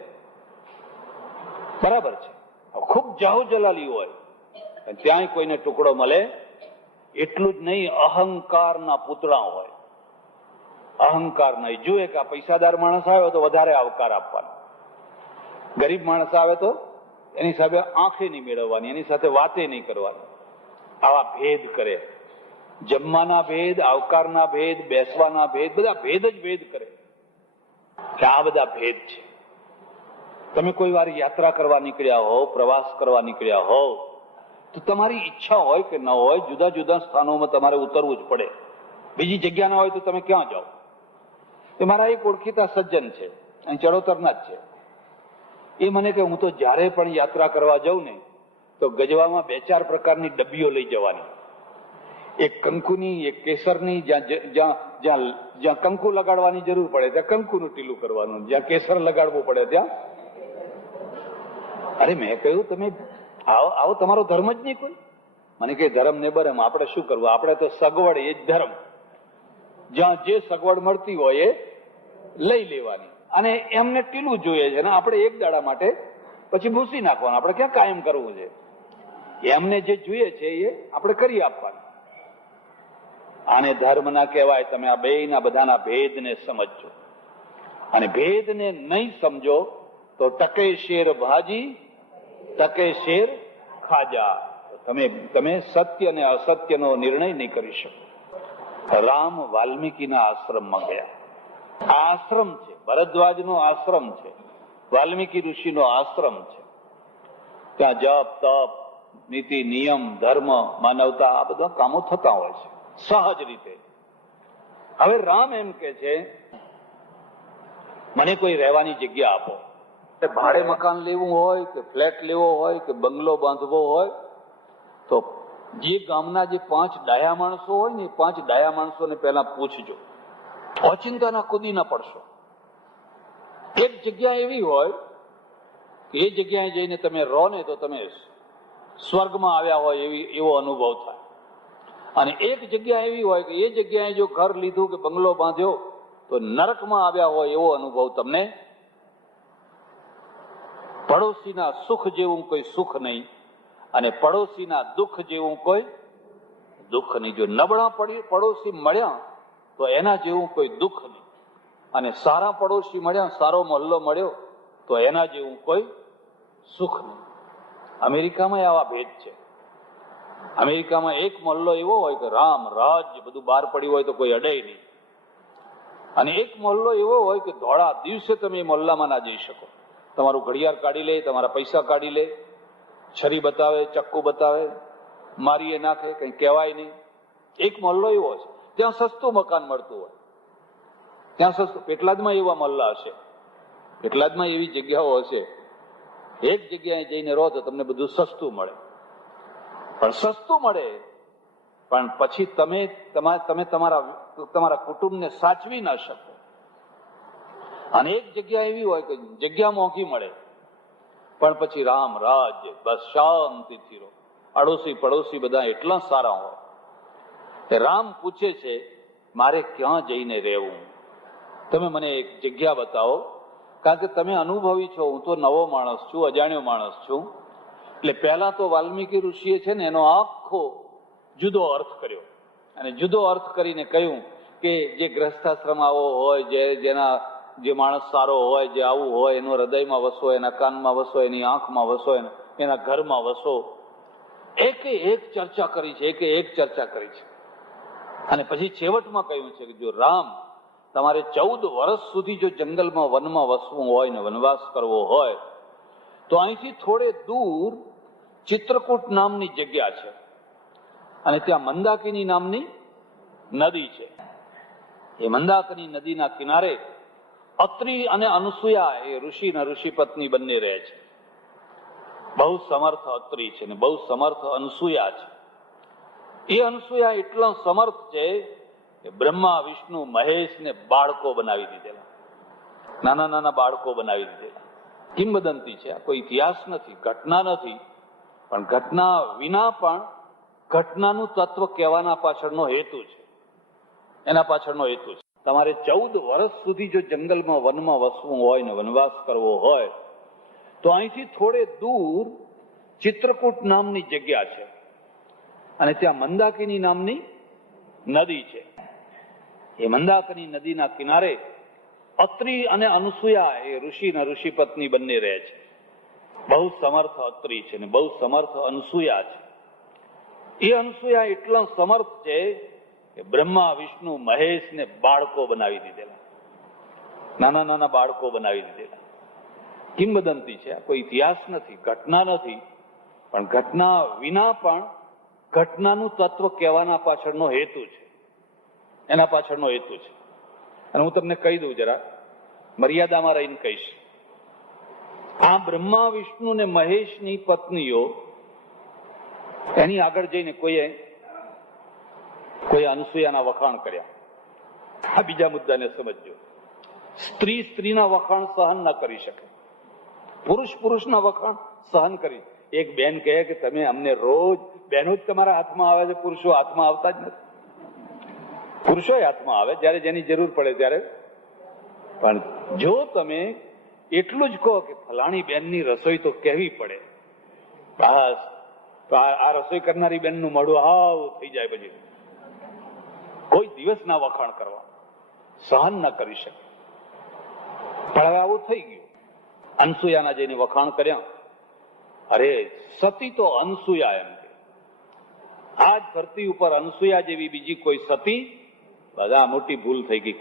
બરાબર છે. ખૂબ જાહો જલાલી હોય, ત્યાંય કોઈને ટુકડો મળે. એટલું જ નહીં, અહંકારના પૂતળા હોય. અહંકાર નહીં. જુએ કે આ પૈસાદાર માણસ આવે તો વધારે આવકાર આપવાનો, ગરીબ માણસ આવે તો એની સાથે આંખે નહીં મેળવવાની, એની સાથે વાતે નહીં કરવાની. આવા ભેદ કરે. જમવાના ભેદ, આવકારના ભેદ, બેસવાના ભેદ, બધા ભેદ જ ભેદ કરે. આ બધા ભેદ છે. તમે કોઈ વાર યાત્રા કરવા નીકળ્યા હો, પ્રવાસ કરવા નીકળ્યા હો, તો તમારી ઈચ્છા હોય કે ન હોય, જુદા જુદા સ્થાનોમાં તમારે ઉતરવું જ પડે. બીજી જગ્યા ના હોય તો તમે ક્યાં જાઓ? એ મારા એક ઓળખીતા સજ્જન છે, અહીં ચડોતરના જ છે. એ મને કે હું તો જયારે પણ યાત્રા કરવા જાઉં ને તો ગજવામાં 2-4 પ્રકારની ડબ્બીઓ લઈ જવાની. એક કંકુની, એક કેસરની. જ્યાં કંકુ લગાડવાની જરૂર પડે ત્યાં કંકુનું ટીલું કરવાનું, જ્યાં કેસર લગાડવું પડે ત્યાં. અરે મેં કહ્યું તમે આવો તમારો ધર્મ જ નહીં કોઈ? મને કે ધર્મ ને બરમ, આપણે શું કરવું? આપણે તો સગવડ, એ જ ધર્મ. જ્યાં જે સગવડ મળતી હોય એ લઈ લેવાની. અને એમને ટીલું જોઈએ છે ને આપણે એક દાડા માટે પછી ભૂસી નાખવાનું. આપણે ક્યાં કાયમ કરવું છે? એમને જે જોઈએ છે એ આપણે કરી આપવાનું. આને ધર્મ ના કહેવાય. તમે આ બેયના બધાના ભેદને સમજો. અને ભેદને નહીં સમજો તો ટકે શેર ભાજી, ટકે શેર ખાજા. તમે સત્ય અને અસત્યનો નિર્ણય નહીં કરી શકો. રામ વાલ્મીકીના આશ્રમમાં ગયા. આ આશ્રમ છે, ભરદ્વાજનો આશ્રમ છે, વાલ્મીકી ઋષિનો આશ્રમ છે. ત્યાં જપ, તપ, નીતિ, નિયમ, ધર્મ, માનવતા, આ બધા કામો થતા હોય છે સહજ રીતે. હવે રામ એમ કે છે મને કોઈ રહેવાની જગ્યા આપો. ભાડે મકાન લેવું હોય કે ફ્લેટ લેવો હોય કે બંગલો બાંધવો હોય તો જે ગામના જે 5 ડાયા માણસો હોય ને, 5 ડાયા માણસોને પહેલા પૂછજો. ઓચિંતાના કૂદી ના પડશો. એક જગ્યા એવી હોય કે એ જગ્યાએ જઈને તમે રહો ને તો તમે સ્વર્ગમાં આવ્યા હોય એવો અનુભવ થાય. અને એક જગ્યા એવી હોય કે એ જગ્યાએ જો ઘર લીધું કે બંગલો બાંધ્યો તો નરકમાં આવ્યા હોય એવો અનુભવ તમને. પડોશીના સુખ જેવું કોઈ સુખ નહીં અને પડોશીના દુઃખ જેવું કોઈ દુઃખ નહીં. જો નબળા પડોશી મળ્યા તો એના જેવું કોઈ દુઃખ નહીં. અને સારા પડોશી મળ્યા, સારો મહોલ્લો મળ્યો તો એના જેવું કોઈ સુખ નહીં. અમેરિકામાં આવા ભેદ છે. અમેરિકામાં એક મહોલ્લો એવો હોય કે રામ રાજ્ય બધું બહાર પડ્યું હોય તો કોઈ અડે નહીં. અને એક મહોલ્લો એવો હોય કે ધોળા દિવસે તમે એ મહોલ્લામાં ના જઈ શકો. તમારું ઘડિયાળ કાઢી લે, તમારા પૈસા કાઢી લે, છરી બતાવે, ચક્કુ બતાવે, મારીએ નાખે, કઈ કહેવાય નહીં. એક મહોલ્લો એવો છે. ત્યાં સસ્તું મકાન મળતું હોય, ત્યાં સસ્તું. પેટલાદમાં એવા મહોલ્લા હશે, પેટલાદમાં એવી જગ્યાઓ હશે. એક જગ્યાએ જઈને રહો તો તમને બધું સસ્તું મળે. પણ સસ્તું મળે પણ પછી તમે તમારા કુટુંબને સાચવી ના શકો. અને એક જગ્યા એવી હોય કે જગ્યા મોંઘી મળે પણ પછી રામ રાજ્ય, બસ શાંતિથી રહો. અડોશી પડોશી બધા એટલા સારા હોય. રામ પૂછે છે મારે ક્યાં જઈને રહેવું? તમે મને એક જગ્યા બતાવો. કારણ કે તમે અનુભવી છો, હું તો નવો માણસ છું, અજાણ્યો માણસ છું. એટલે પહેલા તો વાલ્મીકી ઋષિએ છે ને એનો આખો જુદો અર્થ કર્યો, અને જુદો અર્થ કરીને કહ્યું કે જે ગ્રસ્થાશ્રમ આવો હોય, જે માણસ સારો હોય, જે આવું હોય, એનો હૃદયમાં વસો, એના કાનમાં વસો, એની આંખમાં વસો, એના ઘરમાં વસો. એકે એક ચર્ચા કરી છે, એકે એક ચર્ચા કરી છે. અને પછી છેવટમાં કહ્યું છે કે જો રામ તમારે 14 વર્ષ સુધી જો જંગલમાં વનમાં વસવું હોય ને વનવાસ કરવો હોય તો અહીંથી થોડે દૂર ચિત્રકૂટ નામની જગ્યા છે, અને ત્યાં મંદાકિની નામની નદી છે. એ મંદાકિની નદીના કિનારે અત્રિ અને અનસૂયા એ ઋષિ અને ઋષિ પત્ની બંને રહે છે. બહુ સમર્થ અત્રિ છે ને બહુ સમર્થ અનસૂયા છે. એ અનસૂયા એટલો સમર્થ છે કે બ્રહ્મા વિષ્ણુ મહેશને બાળકો બનાવી દીધેલા, નાના નાના બાળકો બનાવી દીધેલા. કિંવદંતી છે, આ કોઈ ઇતિહાસ નથી, ઘટના નથી, પણ ઘટના વિના પણ ઘટનાનું તત્વ કહેવાના પાછળનો હેતુ છે, એના પાછળનો હેતુ છે. તમારે 14 વર્ષ સુધી જો જંગલમાં વનમાં વસવું હોય ને વનવાસ કરવો હોય તો અહીંથી થોડે દૂર ચિત્રકૂટ નામની જગ્યા છે, અને ત્યાં મંદાકિની નામની નદી છે. એ મંદાકિની નદીના કિનારે અત્રિ અને અનસૂયા એ ઋષિ અને ઋષિ પત્ની બંને રહે છે. બહુ સમર્થ અત્રિ છે ને બહુ સમર્થ અનસૂયા છે. એ અનસૂયા એટલા સમર્થ છે કે બ્રહ્મા વિષ્ણુ મહેશને બાળકો બનાવી દીધેલા, નાના નાના બાળકો બનાવી દીધેલા. કિંવદંતી છે, આ કોઈ ઇતિહાસ નથી, ઘટના નથી, પણ ઘટના વિના પણ ઘટનાનું તત્વ કહેવાના પાછળનો હેતુ છે, એના પાછળનો હેતુ છે. અને હું તમને કહી દઉં, જરા મર્યાદામાં રહીને કહીશ. આ બ્રહ્મા વિષ્ણુ ને મહેશની પત્નીઓ એની આગળ જઈને કોઈ અનસૂયાના વખાણ કર્યા. આ બીજા મુદ્દાને સમજજો. સ્ત્રી સ્ત્રીના વખાણ સહન ન કરી શકે, પુરુષ પુરુષના વખાણ સહન કરી. એક બેન કહે કે તમે અમને રોજ, બહેનો જ તમારા હાથમાં આવે છે, પુરુષો હાથમાં આવતા જ નથી. પુરુષો હાથમાં આવે જ્યારે જેની જરૂર પડે ત્યારે. પણ જો તમે એટલું જ કહો કે ફલાણી બેનની રસોઈ તો કહેવી પડે, બસ તો આ રસોઈ કરનારી બેનનું મોઢું હાવ થઈ જાય. પછી કોઈ દિવસના વખાણ કરવા સહન ન કરી શકે. પણ હવે આવું થઈ ગયું. અનસૂયાના જઈને વખાણ કર્યા. અરે સતી તો અનસૂયા એમ કે આજ ધરતી ઉપર અનસૂયા જેવી બીજી કોઈ સતી, બધા મોટી ભૂલ થઈ ગઈ.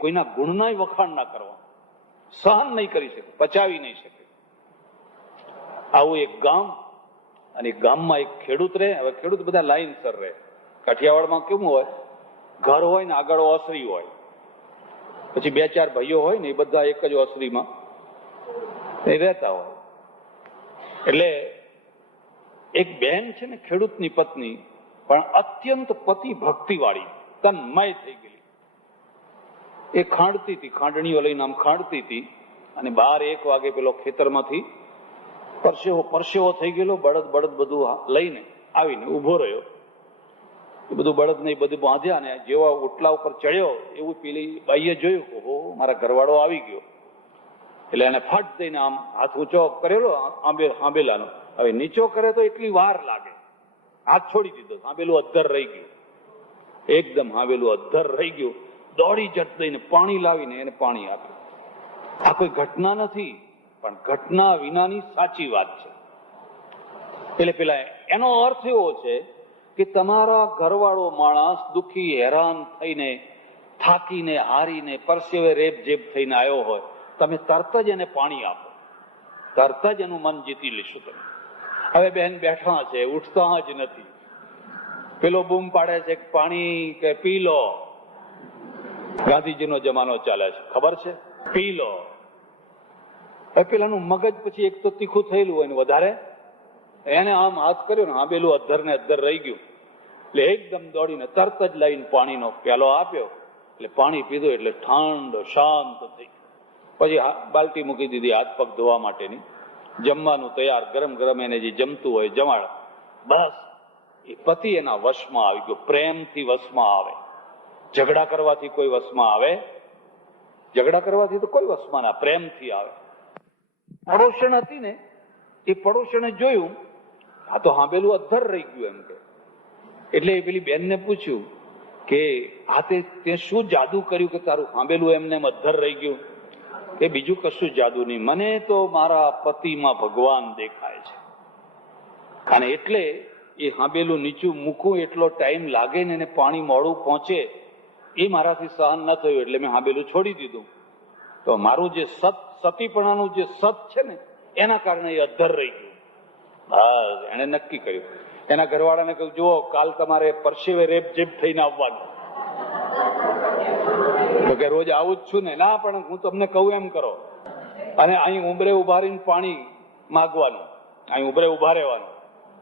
કોઈના ગુણના વખાણ ના કરવા, સહન નહીં કરી શકે, પચાવી નહીં શકે. આવું એક ગામ, અને ગામમાં એક ખેડૂત રહે. હવે ખેડૂત બધા લાઈનસર રહે. કાઠિયાવાડમાં કેવું હોય, ઘર હોય ને આગળ ઓસરી હોય, પછી 2-4 ભાઈઓ હોય ને એ બધા એક જ ઓસરીમાં રહેતા હોય. એટલે એક બેન છે ને ખેડૂતની પત્ની, પણ અત્યંત પતિ ભક્તિ વાળી, તન્મય થઈ ગયેલી. એ ખાંડતી હતી, ખાંડણીઓ લઈને આમ ખાંડતી હતી, અને 12-1 વાગે પેલો ખેતરમાંથી પરસેવો થઈ ગયેલો, બળદ બધું લઈને આવીને ઉભો રહ્યો. એ બધું બળદ ને બધું બાંધ્યા, ને જેવા ઓટલા ઉપર ચડ્યો એવું પેલી બાઈએ જોયું, ઓહો મારા ઘરવાળો આવી ગયો. એટલે એને ફટ દઈને આમ હાથ ઊંચો કરેલો આંબેલાનો. હવે નીચો કરે તો એટલી વાર લાગે, હાથ છોડી દીધો, આંબેલું અધ્ધર રહી ગયું, એકદમ આંબેલું અધ્ધર રહી ગયું. દોડી જટ દઈને પાણી લાવીને એને પાણી આપ્યું. આ કોઈ ઘટના નથી, પણ ઘટના વિનાની સાચી વાત છે. એટલે પેલા એનો અર્થ એવો છે કે તમારા ઘરવાળો માણસ દુખી હેરાન થઈને, થાકીને, હારીને, પરસેવે રેપ જેબ થઈને આવ્યો હોય, તમે તરત જ એને પાણી આપો, તરત જ એનું મન જીતી લેશું તમે. હવે બેન બેઠા છે, ઉઠતા જ નથી. પેલો બૂમ પાડે છે પાણી કે પી લો. ગાંધીજીનો જમાનો ચાલે છે, ખબર છે, પી લો. હવે પેલાનું મગજ પછી એક તો તીખું થયેલું હોય ને વધારે, એને આમ હાથ કર્યો ને આંબેલું અધ્ધર ને અધ્ધર રહી ગયું. એટલે એકદમ દોડીને તરત જ લાવીને પાણીનો પ્યાલો આપ્યો. એટલે પાણી પીધું એટલે ઠંડો શાંત થઈ. પછી બાલટી મૂકી દીધી હાથ પગ ધોવા માટેની. જમવાનું તૈયાર, ગરમ ગરમ એને જે જમતું હોય જમાડ. બસ એ પતિ એના વશમાં આવી ગયો. પ્રેમથી વશમાં આવે. ઝઘડા કરવાથી કોઈ વશમાં આવે? ઝઘડા કરવાથી તો કોઈ વશમાં ના, પ્રેમથી આવે. પડોશણ હતી ને એ પડોશીને જોયું, આ તો હાંભેલું અધ્ધર રહી ગયું એમ કે. એટલે એ પેલી બેનને પૂછ્યું કે આ તે શું જાદુ કર્યું કે તારું હાંભેલું એમને અધ્ધર રહી ગયું? કે બીજું કશું જાદુ નહીં, મને તો મારા પતિમાં ભગવાન દેખાય છે, અને એટલે એ હાંભેલું નીચું મૂકું એટલો ટાઈમ લાગે ને એને પાણી મોડું પહોંચે એ મારાથી સહન ન થયું, એટલે મેં હાંભેલું છોડી દીધું. તો મારું જે સતીપણાનું જે સત છે ને એના કારણે એ અધ્ધર રહી ગયું. બસ એને નક્કી કર્યું. એના ઘરવાળાને કહ્યું, જુઓ કાલ તમારે પરસેવે રેપ જેપ થઈને આવવાનું. તો કે રોજ આવું જ છું ને. ના, પણ હું તમને કહું એમ કરો, અને અહીં ઉંબરે ઉભા રહીને પાણી માગવાનું, અહીં ઉંબરે ઉભા રહેવાનું,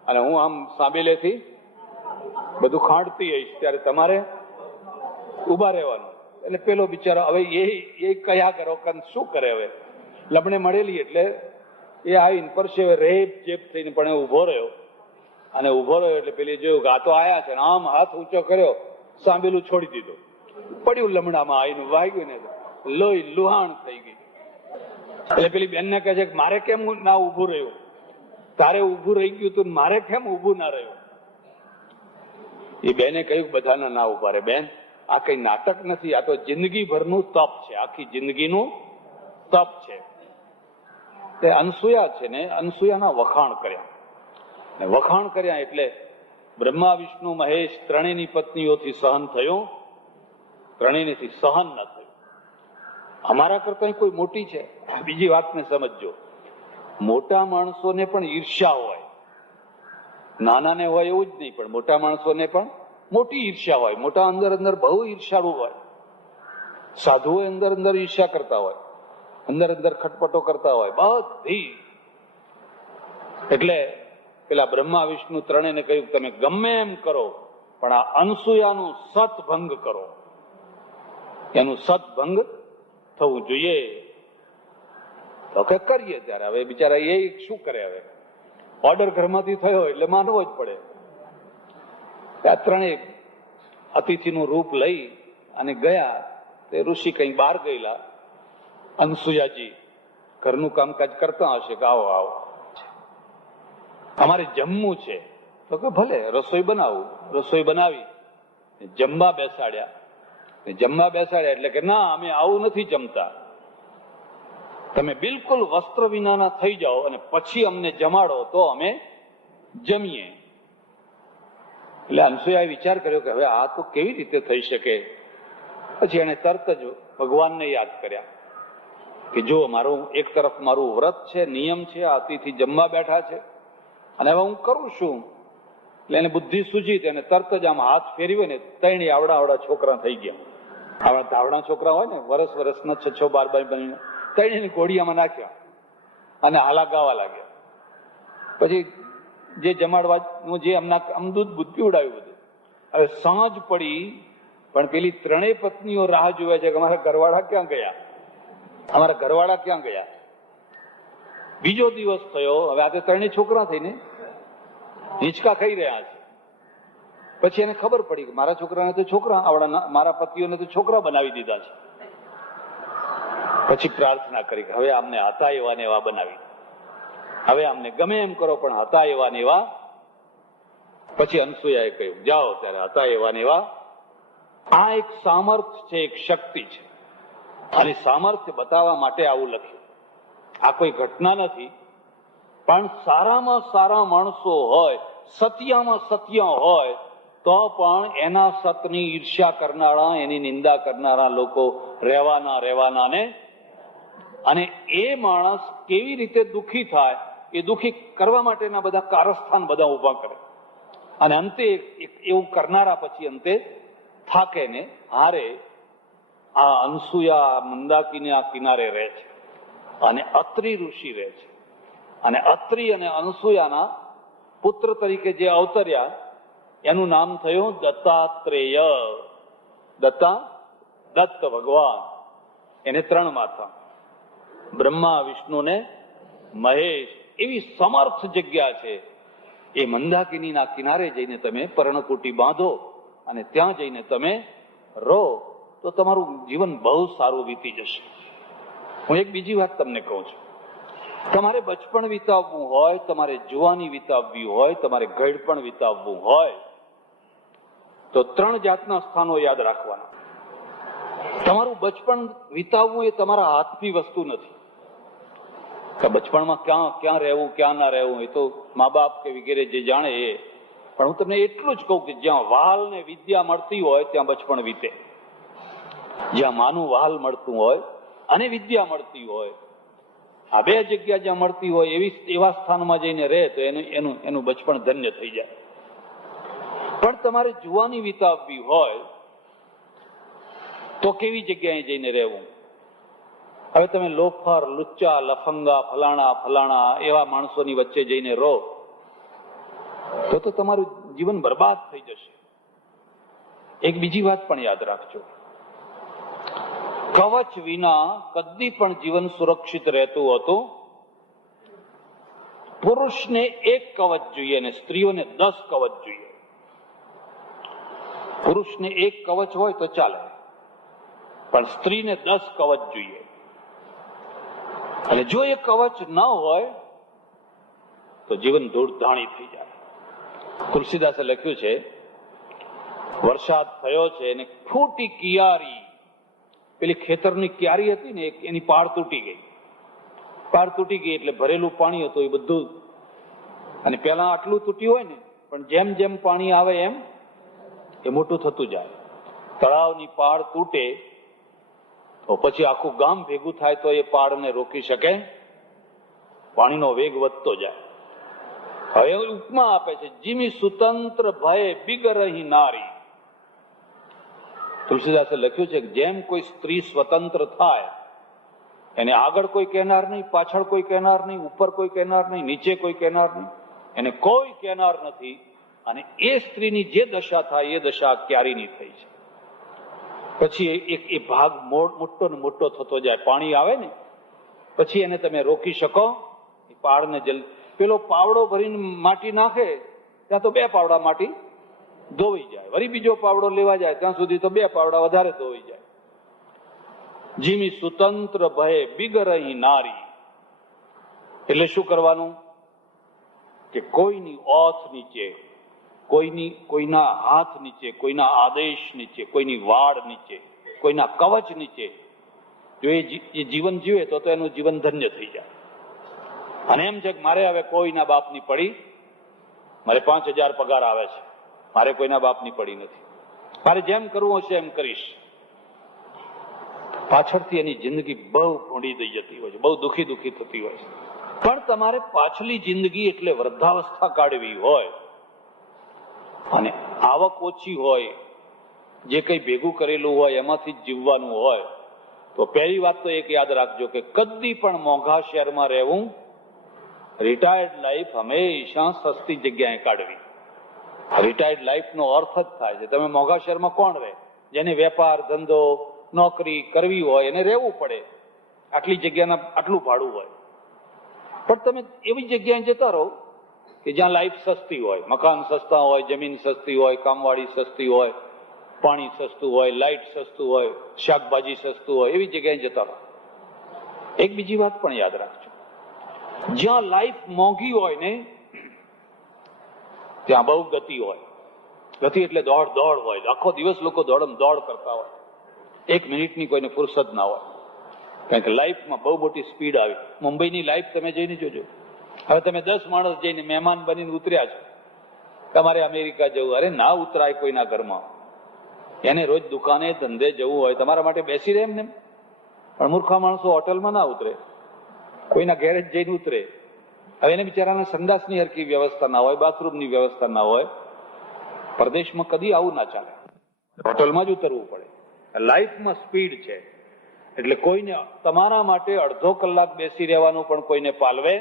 અને હું આમ સાબેલેથી બધું ખાંડતી આવીશ, ત્યારે તમારે ઉભા રહેવાનું. એટલે પેલો બિચારો હવે એ કયા કરો શું કરે, હવે લમણે મળેલી એટલે એ આવીને પરસેવે રેપ જેપ થઈને પણ એ ઉભો રહ્યો. અને ઉભો રહ્યો એટલે પેલી જોયું કે આ તો આયા છે, આમ હાથ ઊંચો કર્યો, સાંભેલું છોડી દીધું, પડ્યું લમડામાં આવીને વાગ્યું ને લોહી લુહાણ થઈ ગઈ. એટલે પેલી બેનને કહે છે કે મારે કેમ ના ઉભું રહ્યું? તારે ઉભું રહી ગયું તું, મારે કેમ ઉભું ના રહ્યું? એ બેને કહ્યું બધાના ના ઉભા રહે. બેન, આ કઈ નાટક નથી, આ તો જિંદગીભરનું તપ છે, આખી જિંદગીનું તપ છે. તે અનસુયા છે ને, અનસુયાના વખાણ કર્યા, ને વખાણ કર્યા એટલે બ્રહ્મા વિષ્ણુ મહેશ ત્રણેયની પત્નીઓથી સહન થયું, ત્રણેયથી સહન ન થયું. અમારા કરતા કોઈ મોટી છે. બીજી વાતને સમજજો, મોટા માણસોને પણ ઈર્ષ્યા હોય, નાનાને હોય એવું જ નહીં, પણ મોટા માણસોને પણ મોટી ઈર્ષ્યા હોય. મોટા અંદર અંદર બહુ ઈર્ષ્યાળુ હોય. સાધુઓ અંદર અંદર ઈર્ષ્યા કરતા હોય, અંદર અંદર ખટપટો કરતા હોય બધી. એટલે પેલા બ્રહ્મા વિષ્ણુ ત્રણેયને કહ્યું તમે ગમે એમ કરો પણ આ અનસુયાનું સતભંગ કરો, એનું સતભંગ થવું જોઈએ. તો કે કરીએ. ત્યારે હવે બિચારા એ શું કરે, હવે ઓર્ડર ઘરમાંથી થયો એટલે માનવો જ પડે. આ ત્રણેય અતિથિનું રૂપ લઈ અને ગયા. તે ઋષિ કઈ બહાર ગયેલા. અનસુયાજી ઘરનું કામકાજ કરતા હશે કે આવો આવો અમારે જમવું છે. તો કે ભલે રસોઈ બનાવું. રસોઈ બનાવી જમવા બેસાડ્યા. જમવા બેસાડ્યા એટલે કે ના, અમે આવું નથી જમતા, તમે બિલકુલ વસ્ત્ર વિનાના થઈ જાઓ અને પછી અમને જમાડો તો અમે જમીએ. એટલે અનસુયાએ વિચાર કર્યો કે હવે આ તો કેવી રીતે થઈ શકે. પછી એને તરત જ ભગવાનને યાદ કર્યા કે જો મારું એક તરફ મારું વ્રત છે, નિયમ છે, આ અતિથિ જમવા બેઠા છે, અને હવે હું કરું શું? એટલે એને બુદ્ધિ સૂજી. એને તરત જ આમ હાથ ફેરવ્યો ને ત્રણેય આવડા છોકરા થઈ ગયા. આવડા ધાવડા છોકરા હોય ને, વર્ષના 6, 12 બનીને ત્રણેયની ઘોડિયામાં નાખ્યા અને હાલા ગાવા લાગ્યા. પછી જે જમાડવાનું જે આમ દૂધ પીવડાવ્યું બધું. હવે સાંજ પડી પણ પેલી ત્રણેય પત્નીઓ રાહ જોવે છે કે અમારા ઘરવાળા ક્યાં ગયા, અમારા ઘરવાળા ક્યાં ગયા. બીજો દિવસ થયો. હવે આ તો ત્રણેય છોકરા થઈને હિંચકા ખાઈ રહ્યા છે. પછી એને ખબર પડી કે મારા છોકરાને તો છોકરા આવડા, મારા પતિઓને તો છોકરા બનાવી દીધા છે. પછી પ્રાર્થના કરી કે હવે અમને હતા એવા ને એવા બનાવી, હવે અમને ગમે એમ કરો પણ હતા એવા ને એવા. પછી અનસુયાએ કહ્યું જાઓ. ત્યારે હતા એવા ને એવા. આ એક સામર્થ્ય છે, એક શક્તિ છે, અને સામર્થ્ય બતાવવા માટે આવું લખ્યું. આ કોઈ ઘટના નથી, પણ સારામાં સારા માણસો હોય, સત્યમાં સત્ય હોય, તો પણ એના સતની ઈર્ષ્યા કરનારા, એની નિંદા કરનારા લોકો રહેવાના ને. અને એ માણસ કેવી રીતે દુઃખી થાય, એ દુઃખી કરવા માટેના બધા કારસ્થાન બધા ઉભા કરે. અને અંતે એવું કરનારા પછી અંતે થાકે ને હારે. આ અનસુયા મંદાકીના કિનારે રહે છે અને અત્રિ ઋષિ રહે છે. અને અત્રિ અને અનસુયાના પુત્ર તરીકે જે અવતર્યા એનું નામ થયું દત્તાત્રેય. દત્ત ભગવાન. એને 3 માથા, બ્રહ્મા વિષ્ણુ ને મહેશ. એવી સમર્થ જગ્યા છે. એ મંદાકિનીના કિનારે જઈને તમે પર્ણકુટી બાંધો અને ત્યાં જઈને તમે રહો તો તમારું જીવન બહુ સારું વીતી જશે. હું એક બીજી વાત તમને કહું છું. તમારે બચપણ વિતાવવું હોય, તમારે જુવાની વિતાવવી હોય, તમારે ઘડપણ વિતાવવું હોય તો 3 જાતના સ્થાનો યાદ રાખવાના. તમારું બચપણ વિતાવવું એ તમારા હાથની વસ્તુ નથી. બચપણમાં ક્યાં રહેવું, ક્યાં ના રહેવું એ તો મા બાપ કે વગેરે જે જાણે એ. પણ હું તમને એટલું જ કહું કે જ્યાં વહાલ ને વિદ્યા મળતી હોય ત્યાં બચપણ વીતે. જ્યાં માનું વહાલ મળતું હોય અને વિદ્યા મળતી હોય, આ 2 જગ્યા જ્યાં મળતી હોય એવા સ્થાનમાં જઈને રહે તો એનું બચપણ ધન્ય થઈ જાય. પણ તમારે જુવાની વિતાવવી હોય તો કેવી જગ્યાએ જઈને રહેવું? હવે તમે લોફર, લુચ્ચા, લફંગા, ફલાણા એવા માણસોની વચ્ચે જઈને રહો તો તમારું જીવન બરબાદ થઈ જશે. એક બીજી વાત પણ યાદ રાખજો, કવચ વિના કદી પણ જીવન સુરક્ષિત રહેતું હતું. પુરુષને 1 કવચ જોઈએ અને સ્ત્રીઓને 10 કવચ જોઈએ. પુરુષને 1 કવચ હોય તો ચાલે, પણ સ્ત્રીને 10 કવચ જોઈએ. અને જો એ કવચ ન હોય તો જીવન ધૂળધાણી થઈ જાય. તુલસીદાસે લખ્યું છે, વરસાદ થયો છે અને ફૂટી કિયારી, પેલી ખેતરની ક્યારી હતી ને એની પાળ તૂટી ગઈ. પાળ તૂટી ગઈ એટલે ભરેલું પાણી હતું એ બધું, અને પેલા આટલું તૂટ્યું હોય ને, પણ જેમ જેમ પાણી આવે એમ એ મોટું થતું જાય. તળાવની પાળ તૂટે તો પછી આખું ગામ ભેગું થાય તો એ પાળને રોકી શકે? પાણીનો વેગ વધતો જાય. હવે ઉપમા આપે છે, જીમી સુતંત્ર ભય બિગરહી નારી. તુલસીદાસે લખ્યું છે કે જેમ કોઈ સ્ત્રી સ્વતંત્ર થાય, એને આગળ કોઈ કહેનાર નહીં, પાછળ કોઈ કહેનાર નહીં, ઉપર કોઈ કહેનાર નહીં, નીચે કોઈ કહેનાર નહીં, એને કોઈ કહેનાર નથી. અને એ સ્ત્રીની જે દશા થાય એ દશા ક્યારીની થઈ છે. પછી એ ભાગ મોટો ને મોટો થતો જાય. પાણી આવે ને પછી એને તમે રોકી શકો? પાળને પેલો પાવડો ભરીને માટી નાખે ત્યાં તો 2 પાવડા માટી ધોવાઈ જાય. વળી બીજો પાવડો લેવા જાય ત્યાં સુધી તો 2 પાવડા વધારે ધોવાઈ જાય. જીમી સુતંત્ર ભય બિગરહી નારી. એટલે શું કરવાનું કે કોઈની ઓથ નીચે, કોઈના હાથ નીચે, કોઈના આદેશ નીચે, કોઈની વાડ નીચે, કોઈના કવચ નીચે જો એ જીવન જીવે તો એનું જીવન ધન્ય થઈ જાય. અને એમ છે કે મારે હવે કોઈના બાપની પડી, મારે 5000 પગાર આવે છે, મારે કોઈના બાપની પડી નથી, મારે જેમ કરવું હશે એમ કરીશ. પાછળથી એની જિંદગી બહુ ભૂંડી થઈ જતી હોય છે, બહુ દુખી થતી હોય છે. પણ તમારે પાછલી જિંદગી એટલે વૃદ્ધાવસ્થા કાઢવી હોય અને આવક ઓછી હોય, જે કંઈ ભેગું કરેલું હોય એમાંથી જ જીવવાનું હોય તો પહેલી વાત તો એક યાદ રાખજો કે કદી પણ મોંઘા શહેરમાં રહેવું, રિટાયર્ડ લાઈફ હંમેશા સસ્તી જગ્યાએ કાઢવી. રિટાયર્ડ લાઈફનો અર્થ જ થાય છે, તમે મોંઘા શહેરમાં કોણ રહે? જેને વેપાર, ધંધો, નોકરી કરવી હોય એને રહેવું પડે. આટલી જગ્યાના આટલું ભાડું હોય. પણ તમે એવી જગ્યાએ જતા રહો કે જ્યાં લાઈફ સસ્તી હોય, મકાન સસ્તા હોય, જમીન સસ્તી હોય, કામવાળી સસ્તી હોય, પાણી સસ્તું હોય, લાઈટ સસ્તું હોય, શાકભાજી સસ્તું હોય, એવી જગ્યાએ જતા રહો. એક બીજી વાત પણ યાદ રાખજો, જ્યાં લાઈફ મોંઘી હોય ને ત્યાં બહુ ગતિ હોય. ગતિ એટલે દોડ હોય, આખો દિવસ લોકો દોડ કરતા હોય, 1 મિનિટની કોઈને ફુરસદ ના હોય. કારણ કે લાઈફમાં બહુ મોટી સ્પીડ આવી. મુંબઈની લાઈફ તમે જઈને જોજો. હવે તમે 10 માણસ જઈને મહેમાન બનીને ઉતર્યા છો, તમારે અમેરિકા જવું, અરે ના ઉતરાય કોઈના ઘરમાં. એને રોજ દુકાને ધંધે જવું હોય, તમારા માટે બેસી રહે એમને. પણ મૂર્ખા માણસો હોટલમાં ના ઉતરે, કોઈના ઘેર જ જઈને ઉતરે. હવે એને બિચારાને સંડાસની હરકી વ્યવસ્થા ના હોય, બાથરૂમની વ્યવસ્થા ના હોય. પરદેશમાં કદી આવું ના ચાલે, હોટલમાં જ ઉતરવું પડે. લાઈફમાં સ્પીડ છે એટલે કોઈને તમારા માટે અડધો કલાક બેસી રહેવાનું પણ કોઈને પાલવે.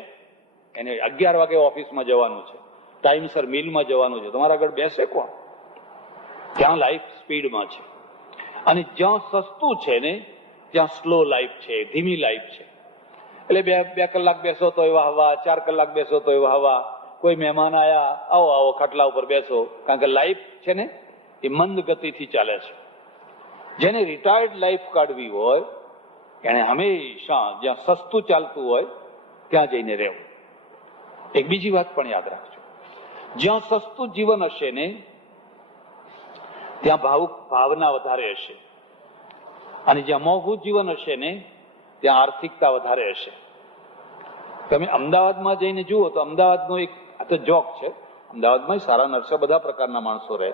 એને 11 વાગે ઓફિસમાં જવાનું છે, ટાઈમસર મિલમાં જવાનું છે, તમારા આગળ બેસે કોણ? ત્યાં લાઈફ સ્પીડમાં છે. અને જ્યાં સસ્તું છે ને ત્યાં સ્લો લાઈફ છે, ધીમી લાઈફ છે. એટલે 2 કલાક બેસો તો એવા હવા, 4 કલાક બેસો તો એવા હવા. કોઈ મહેમાન આયા, આવો ખાટલા ઉપર બેસો. કારણ કે લાઈફ છે ને એ મંદ ગતિથી ચાલે છે. જેને રિટાયર્ડ લાઈફ કાઢવી હોય એને હંમેશા જ્યાં સસ્તું ચાલતું હોય ત્યાં જઈને રહેવું. એક બીજી વાત પણ યાદ રાખજો, જ્યાં સસ્તું જીવન હશે ને ત્યાં ભાવના વધારે હશે, અને જ્યાં મોંઘું જીવન હશે ને ત્યાં આર્થિકતા વધારે હશે. તમે અમદાવાદમાં જઈને જુઓ તો અમદાવાદનો એક આ તો જોક છે, અમદાવાદમાં સારા નરસા બધા પ્રકારના માણસો રહે,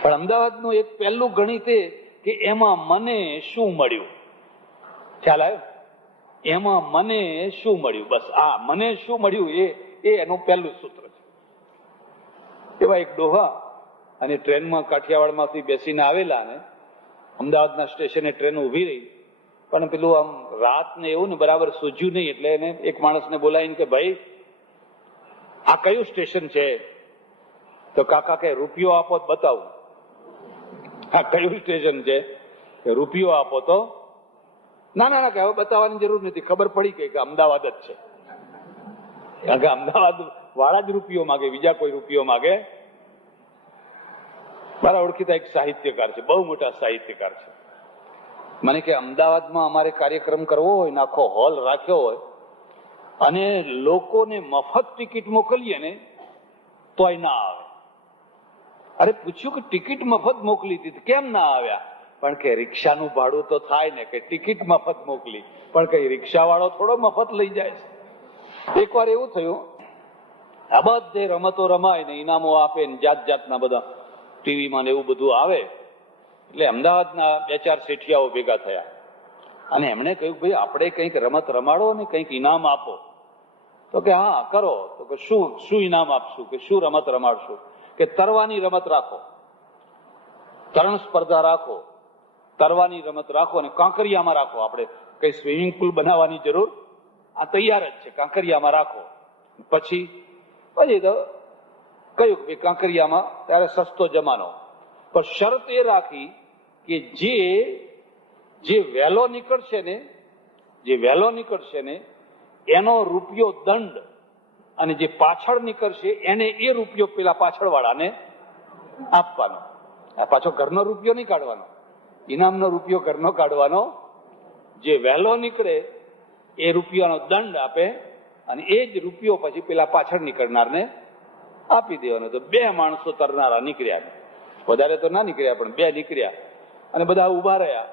પણ અમદાવાદનું એક પહેલું ગણિત એ કે એમાં મને શું મળ્યું. ખ્યાલ આવ્યો? એમાં મને શું મળ્યું, બસ આ મને શું મળ્યું એ એનું પહેલું સૂત્ર છે. એવા એક ડોહા અને ટ્રેનમાં કાઠિયાવાડમાંથી બેસીને આવેલા ને અમદાવાદના સ્ટેશને ટ્રેન ઉભી રહી, પણ પેલું આમ રાત ને એવું ને બરાબર સૂઝ્યું નહીં, એટલે એને એક માણસને બોલાવીને કે ભાઈ આ કયું સ્ટેશન છે? તો કાકા કે રૂપિયો આપો તો બતાવું. આ કયું સ્ટેશન છે? કે રૂપિયો આપો તો. ના ના ના કે હવે બતાવવાની જરૂર નથી, ખબર પડી ગઈ કે અમદાવાદ જ છે. કારણ કે અમદાવાદ વાળા જ રૂપિયો માગે, બીજા કોઈ રૂપિયો માગે. મારા ઓળખીતા એક સાહિત્યકાર છે, બહુ મોટા સાહિત્યકાર છે, મને કે અમદાવાદમાં અમારે કાર્યક્રમ કરવો હોય ને આખો હોલ રાખ્યો હોય અને લોકોને મફત ટિકિટ મોકલીએ ને તોય ના આવે. અરે પૂછ્યું કે ટિકિટ મફત મોકલી હતી કેમ ના આવ્યા? પણ કે રિક્ષાનું ભાડું તો થાય ને, કે ટિકિટ મફત મોકલી પણ કઈ રિક્ષા વાળો થોડો મફત લઈ જાય છે. એકવાર એવું થયું, આ બધે રમતો રમાય ને ઇનામો આપે ને જાત જાતના બધા ટીવીમાં ને એવું બધું આવે, એટલે અમદાવાદના 2-4 શેઠિયાઓ ભેગા થયા અને એમણે કહ્યું ભાઈ આપણે કંઈક રમત રમાડો ને કંઈક ઇનામ આપો. તો કે હા કરો. તો કે શું ઇનામ આપશું? કે શું રમત રમાડશું? કે તરવાની રમત રાખો, તરણ સ્પર્ધા રાખો, તરવાની રમત રાખો અને કાંકરિયામાં રાખો. આપણે કઈ સ્વિમિંગ પુલ બનાવવાની જરૂર, આ તૈયાર જ છે, કાંકરિયામાં રાખો. પછી તો કહ્યું કે કાંકરિયામાં ત્યારે સસ્તો જમાનો, પણ શરત એ રાખી કે જે વહેલો નીકળશે ને એનો રૂપિયો દંડ, અને જે પાછળ નીકળશે એને એ રૂપિયો પેલા પાછળ વાળાને આપવાનો. આ પાછો ઘરનો રૂપિયો નહીં કાઢવાનો, ઇનામનો રૂપિયો ઘરનો કાઢવાનો. જે વહેલો નીકળે એ રૂપિયાનો દંડ આપે અને એ જ રૂપિયો પછી પેલા પાછળ નીકળનારને આપી દેવાનો. તો 2 માણસો તરનારા નીકળ્યા, વધારે તો ના નીકળ્યા પણ 2 નીકળ્યા અને બધા ઉભા રહ્યા.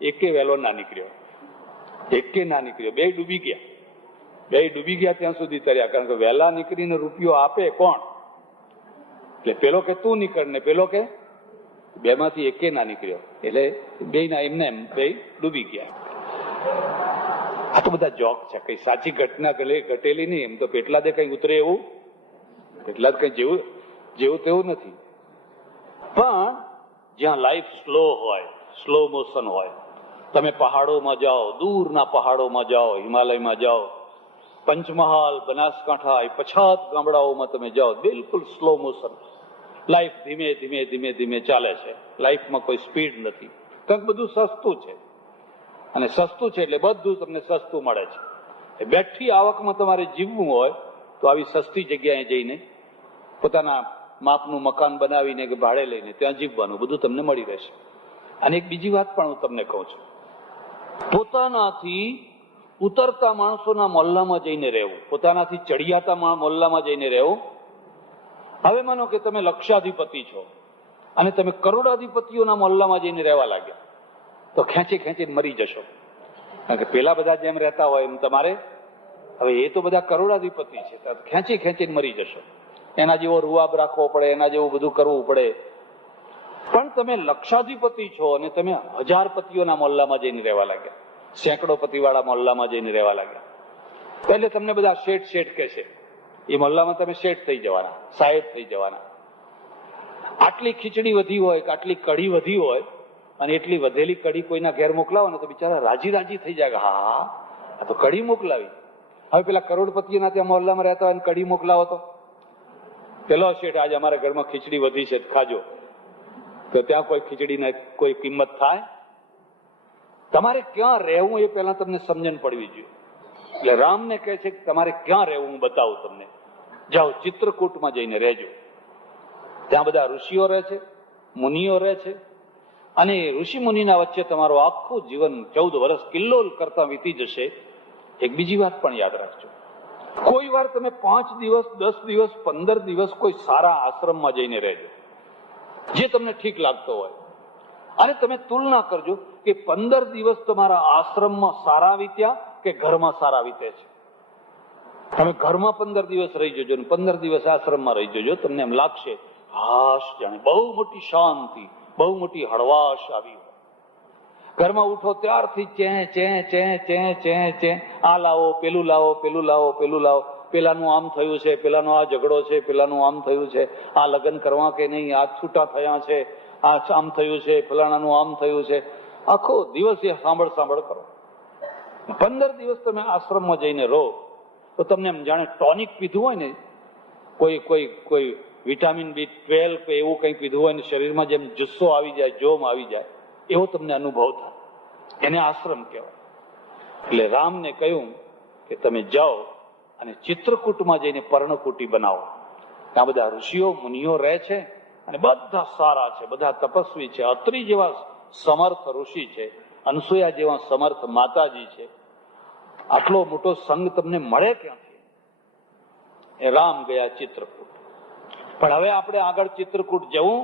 એકે વહેલો ના નીકળ્યો, 2 ડૂબી ગયા ત્યાં સુધી તર્યા. કારણ કે વહેલા નીકળીને રૂપિયો આપે કોણ? એટલે પેલો કે તું નીકળ ને પેલો કે 2 માંથી એકે ના નીકળ્યો, એટલે 2 ના એમને એમ 2 ડૂબી ગયા. આ તો બધા જોક છે, કઈ સાચી ઘટના ઘટેલી નહીં. એમ તો પેટલા દે કઈ ઉતરે એવું, પેટલા કઈ જેવું તેવું નથી. પણ જ્યાં લાઈફ સ્લો મોશન હોય, તમે પહાડોમાં જાઓ, દૂરના પહાડોમાં જાઓ, હિમાલયમાં જાઓ, પંચમહાલ, બનાસકાંઠા, એ પછાત ગામડાઓમાં તમે જાઓ, બિલકુલ સ્લો મોશન. લાઈફ ધીમે ધીમે ધીમે ધીમે ચાલે છે. લાઈફમાં કોઈ સ્પીડ નથી, કારણ બધું સસ્તું છે. અને સસ્તું છે એટલે બધું તમને સસ્તું મળે છે. બેઠી આવકમાં તમારે જીવવું હોય તો આવી સસ્તી જગ્યાએ જઈને પોતાના માપનું મકાન બનાવીને કે ભાડે લઈને ત્યાં જીવવાનું, બધું તમને મળી રહેશે. અને એક બીજી વાત પણ હું તમને કહું છું, પોતાનાથી ઉતરતા માણસોના મોહલ્લામાં જઈને રહેવું, પોતાનાથી ચડિયાતા મોહલ્લામાં જઈને રહેવું. હવે માનો કે તમે લક્ષાધિપતિ છો અને તમે કરોડાધિપતિઓના મોહલ્લામાં જઈને રહેવા લાગ્યા, તો ખેંચીને મરી જશો. કારણ કે પેલા બધા જેમ રહેતા હોય એમ તમારે, હવે એ તો બધા કરોડાધિપતિ છે, ખેંચીને મરી જશો. એના જેવો રૂઆબ રાખવો પડે, એના જેવું બધું કરવું પડે. પણ તમે લક્ષાધિપતિ છો અને તમે હજારપતિઓના મોહલ્લામાં જઈને રહેવા લાગ્યા, સેંકડો પતિવાળા મોહલ્લામાં જઈને રહેવા લાગ્યા. એટલે તમને બધા શેઠ કહેશે. એ મોહલ્લામાં તમે શેઠ થઈ જવાના, સાહેબ થઈ જવાના. આટલી ખીચડી વધી હોય કે આટલી કઢી વધી હોય અને એટલી વધેલી કઢી કોઈના ઘેર મોકલાવો ને તો બિચારા રાજી થઈ જાય, હા આ તો કઢી મોકલાવી. હવે પેલા કરોડપતિઓના ત્યાં મોહલ્લામાં રહેતા હોય કઢી મોકલાવો તો પેલો શેઠ આજે અમારા ઘરમાં ખીચડી વધી છે ખાજો, તો ત્યાં કોઈ ખીચડીને કોઈ કિંમત થાય? તમારે ક્યાં રહેવું એ પહેલા તમને સમજણ પડવી જોઈએ. એટલે રામને કહે છે કે તમારે ક્યાં રહેવું હું બતાવું તમને. જાઓ ચિત્રકૂટમાં જઈને રહેજો. ત્યાં બધા ઋષિઓ રહે છે, મુનિઓ રહે છે, અને ઋષિ મુનિના વચ્ચે તમારું આખું જીવન 14 વર્ષ કિલ્લોલ કરતા વીતી જશે. એક બીજી વાત પણ યાદ રાખજો, કોઈ વાર તમે 5 દિવસ 10 દિવસ 15 દિવસ કોઈ સારા આશ્રમમાં જઈને રહેજો, જે તમને ઠીક લાગતો હોય, અને તમે તુલના કરજો કે 15 દિવસ તમારા આશ્રમમાં સારા વીત્યા કે ઘરમાં સારા વીતે છે. તમે ઘરમાં 15 દિવસ રહી જજો ને 15 દિવસ આશ્રમમાં રહી જજો, તમને એમ લાગશે હાશ, જાણે બહુ મોટી શાંતિ, બહુ મોટી હળવાશ આવી હોય. ઘરમાં ઉઠો ત્યારથી ચે ચે ચે ચે ચે ચે, આ લાવો, પેલું લાવો, પેલું લાવો, પેલું લાવો, પેલાનું આમ થયું છે, પેલાનો આ ઝઘડો છે, પેલાનું આમ થયું છે, આ લગ્ન કરવા કે નહીં, આ છૂટા થયા છે, આ આમ થયું છે, ફલાણાનું આમ થયું છે. આખો દિવસ એ સાંભળ કરો. 15 દિવસ તમે આશ્રમમાં જઈને રહો તો તમને એમ જાણે ટોનિક પીધું હોય ને, કોઈ વિટામિન B12 કે એવું કંઈક પીધું હોય ને, શરીરમાં જેમ જુસ્સો આવી જાય, જોમ આવી જાય, એવો તમને અનુભવ થાય. એને આશ્રમ કહેવાય. એટલે રામને કહ્યું કે તમે જાઓ અને ચિત્રકૂટમાં જઈને પર્ણકુટી બનાવો. ત્યાં બધા ઋષિઓ મુનિઓ રહે છે અને બધા સારા છે, બધા તપસ્વી છે. અત્રિ જેવા સમર્થ ઋષિ છે, અનસુયા જેવા સમર્થ માતાજી છે. આટલો મોટો સંઘ તમને મળે ક્યાંથી? એ રામ ગયા ચિત્રકૂટ. પણ હવે આપણે આગળ ચિત્રકૂટ જવું,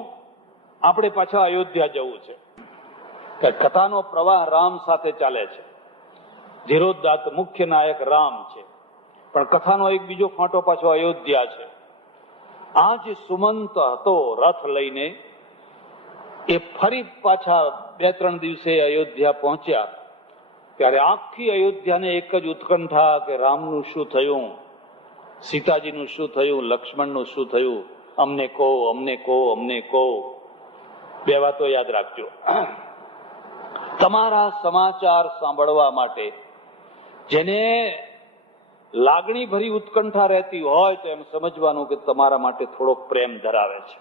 આપણે પાછા અયોધ્યા જવું છે. કથાનો પ્રવાહ રામ સાથે ચાલે છે. ધીરોદાત્ત મુખ્ય નાયક રામ છે, પણ કથાનો એક બીજો ફાંટો પાછો અયોધ્યા છે. આ જે સુમંત હતો રથ લઈને, એ ફરી પાછા 2-3 દિવસે અયોધ્યા પહોંચ્યા. ત્યારે આખી અયોધ્યાને એક જ ઉત્કંઠા કે રામનું શું થયું, સીતાજીનું શું થયું, લક્ષ્મણનું શું થયું, અમને કહો, અમને કહો, અમને કહો. 2 વાતો યાદ રાખજો. તમારા સમાચાર સાંભળવા માટે જેને લાગણી ભરી ઉત્કંઠા રહેતી હોય તો એમ સમજવાનું કે તમારા માટે થોડોક પ્રેમ ધરાવે છે.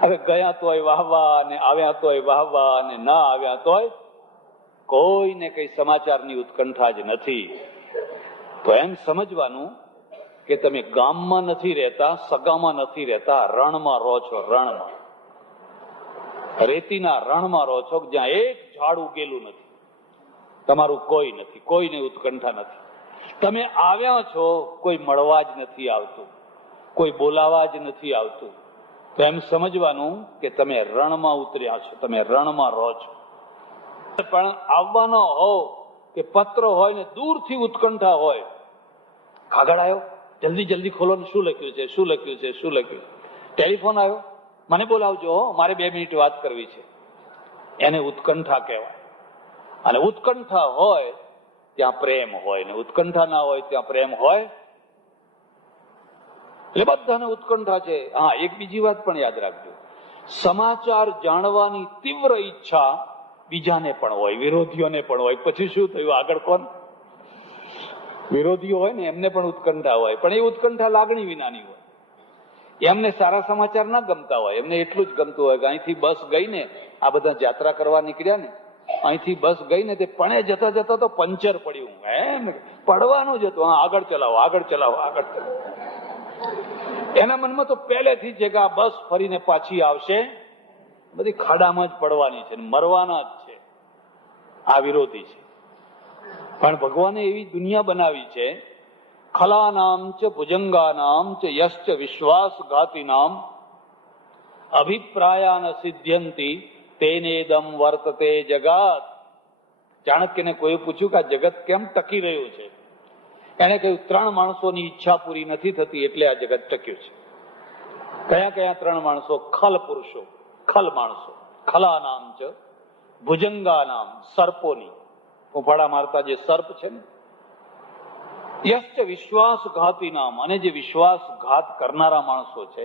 હવે ગયા તોય વાહવા, અને આવ્યા તોય વાહવા, અને ના આવ્યા તોય કોઈને કઈ સમાચારની ઉત્કંઠા જ નથી. તો એમ સમજવાનું કે તમે ગામમાં નથી રહેતા, સગામાં નથી રહેતા, રણમાં રહો છો. રણમાં, રેતીના રણમાં રહો છો, જ્યાં એક ઝાડ ઉગેલું નથી, તમારું કોઈ નથી, કોઈને ઉત્કંઠા નથી. તમે આવ્યા છો, કોઈ મળવા જ નથી આવતું, કોઈ બોલાવા જ નથી આવતું. તો એમ સમજવાનું કે તમે રણમાં ઉતર્યા છો, તમે રણમાં રહો છો. પણ આવવાનો હો કે પત્ર હોય ને દૂરથી ઉત્કંઠા હોય, કાગળ આવ્યો, જલ્દી જલ્દી ખોલો ને, શું લખ્યું છે, શું લખ્યું છે, શું લખ્યું. ટેલિફોન આવ્યો, મને બોલાવજો, મારે 2 મિનિટ વાત કરવી છે. એને ઉત્કંઠા કહેવાય. અને ઉત્કંઠા હોય ત્યાં પ્રેમ હોય, ને ઉત્કંઠા ના હોય ત્યાં પ્રેમ હોય. એટલે બધાને ઉત્કંઠા છે. હા, એક બીજી વાત પણ યાદ રાખજો, સમાચાર જાણવાની તીવ્ર ઈચ્છા બીજાને પણ હોય, વિરોધીઓને પણ હોય. પછી શું થયું આગળ? કોણ વિરોધીઓ હોય ને એમને પણ ઉત્કંઠા હોય, પણ એ ઉત્કંઠા લાગણી વિનાની હોય. એમને સારા સમાચાર ના ગમતા હોય, એમને એટલું જ ગમતું હોય કે અહીંથી બસ ગઈ ને, આ બધા યાત્રા કરવા નીકળ્યા ને, અહીંથી બસ ગઈ ને તે પણ જતા જતા તો પંચર પડ્યું, એમ પડવાનું જ હતું. હા, આગળ ચલાવો, આગળ ચલાવો, આગળ ચલાવો. એના મનમાં તો પહેલેથી છે કે આ બસ ફરીને પાછી આવશે, બધી ખાડામાં જ પડવાની છે, મરવાના જ છે. આ વિરોધી છે. પણ ભગવાને એવી દુનિયા બનાવી છે, ખલાનામ ચ ભુજંગાનામ ચ યશ્ચ વિશ્વાસઘાતિનામ અભિપ્રાયાન સિદ્ધ્યંતિ તેનેદમ વર્તતે જગત. ચાણક્યને કોઈ પૂછ્યું કે આ જગત કેમ ટકી રહ્યું છે? એને કહ્યું 3 માણસોની ઈચ્છા પૂરી નથી થતી એટલે આ જગત ટક્યું છે. કયા કયા 3 માણસો? ખલ પુરુષો, ખલ માણસો. ખલા નામ છે ભુજંગા નામ, સર્પોની ફૂંફાડા મારતા જે સર્પ છે ને. યશ્ચ વિશ્વાસઘાતી નામ, અને જે વિશ્વાસઘાત કરનારા માણસો છે.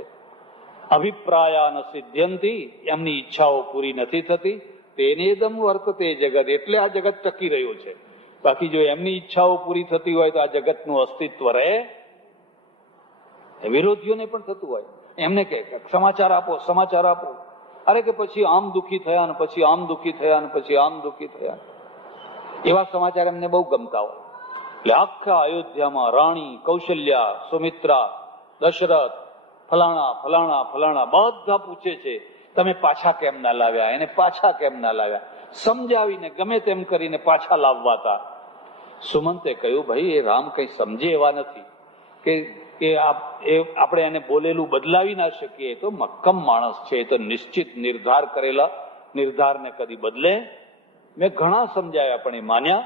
અભિપ્રાયાન સિદ્ધ્યંતિ, એમની ઈચ્છાઓ પૂરી નથી થતી. તેનેદમ વર્તતે જગત, એટલે આ જગત ટકી રહ્યું છે. બાકી જો એમની ઈચ્છાઓ પૂરી થતી હોય તો આ જગતનું અસ્તિત્વ રહે. વિરોધીઓને પણ થતું હોય, એમને કે સમાચાર આપો, સમાચાર આપો. અરે કે પછી આમ દુઃખી થયા, ને પછી આમ દુઃખી થયા, ને પછી આમ દુઃખી થયા. એવા સમાચાર એમને બહુ ગમતા હોય. એટલે આખા અયોધ્યામાં રાણી કૌશલ્યા, સુમિત્રા, દશરથ, ફલાણા ફલાણા ફલાણા બધા પૂછે છે તમે પાછા કેમ ના લાવ્યા, એને પાછા કેમ ના લાવ્યા. સમજાવીને ગમે તેમ કરીને પાછા લાવવાતા. સુમંતે કહ્યું, ભાઈ એ રામ કઈ સમજે એવા નથી કે આપણે એને બોલેલું બદલાવી ના શકીએ. એ તો મક્કમ માણસ છે, એ તો નિશ્ચિત નિર્ધાર કરેલા નિર્ધારને કદી બદલે. મેં ઘણા સમજાયા પણ એ માન્યા.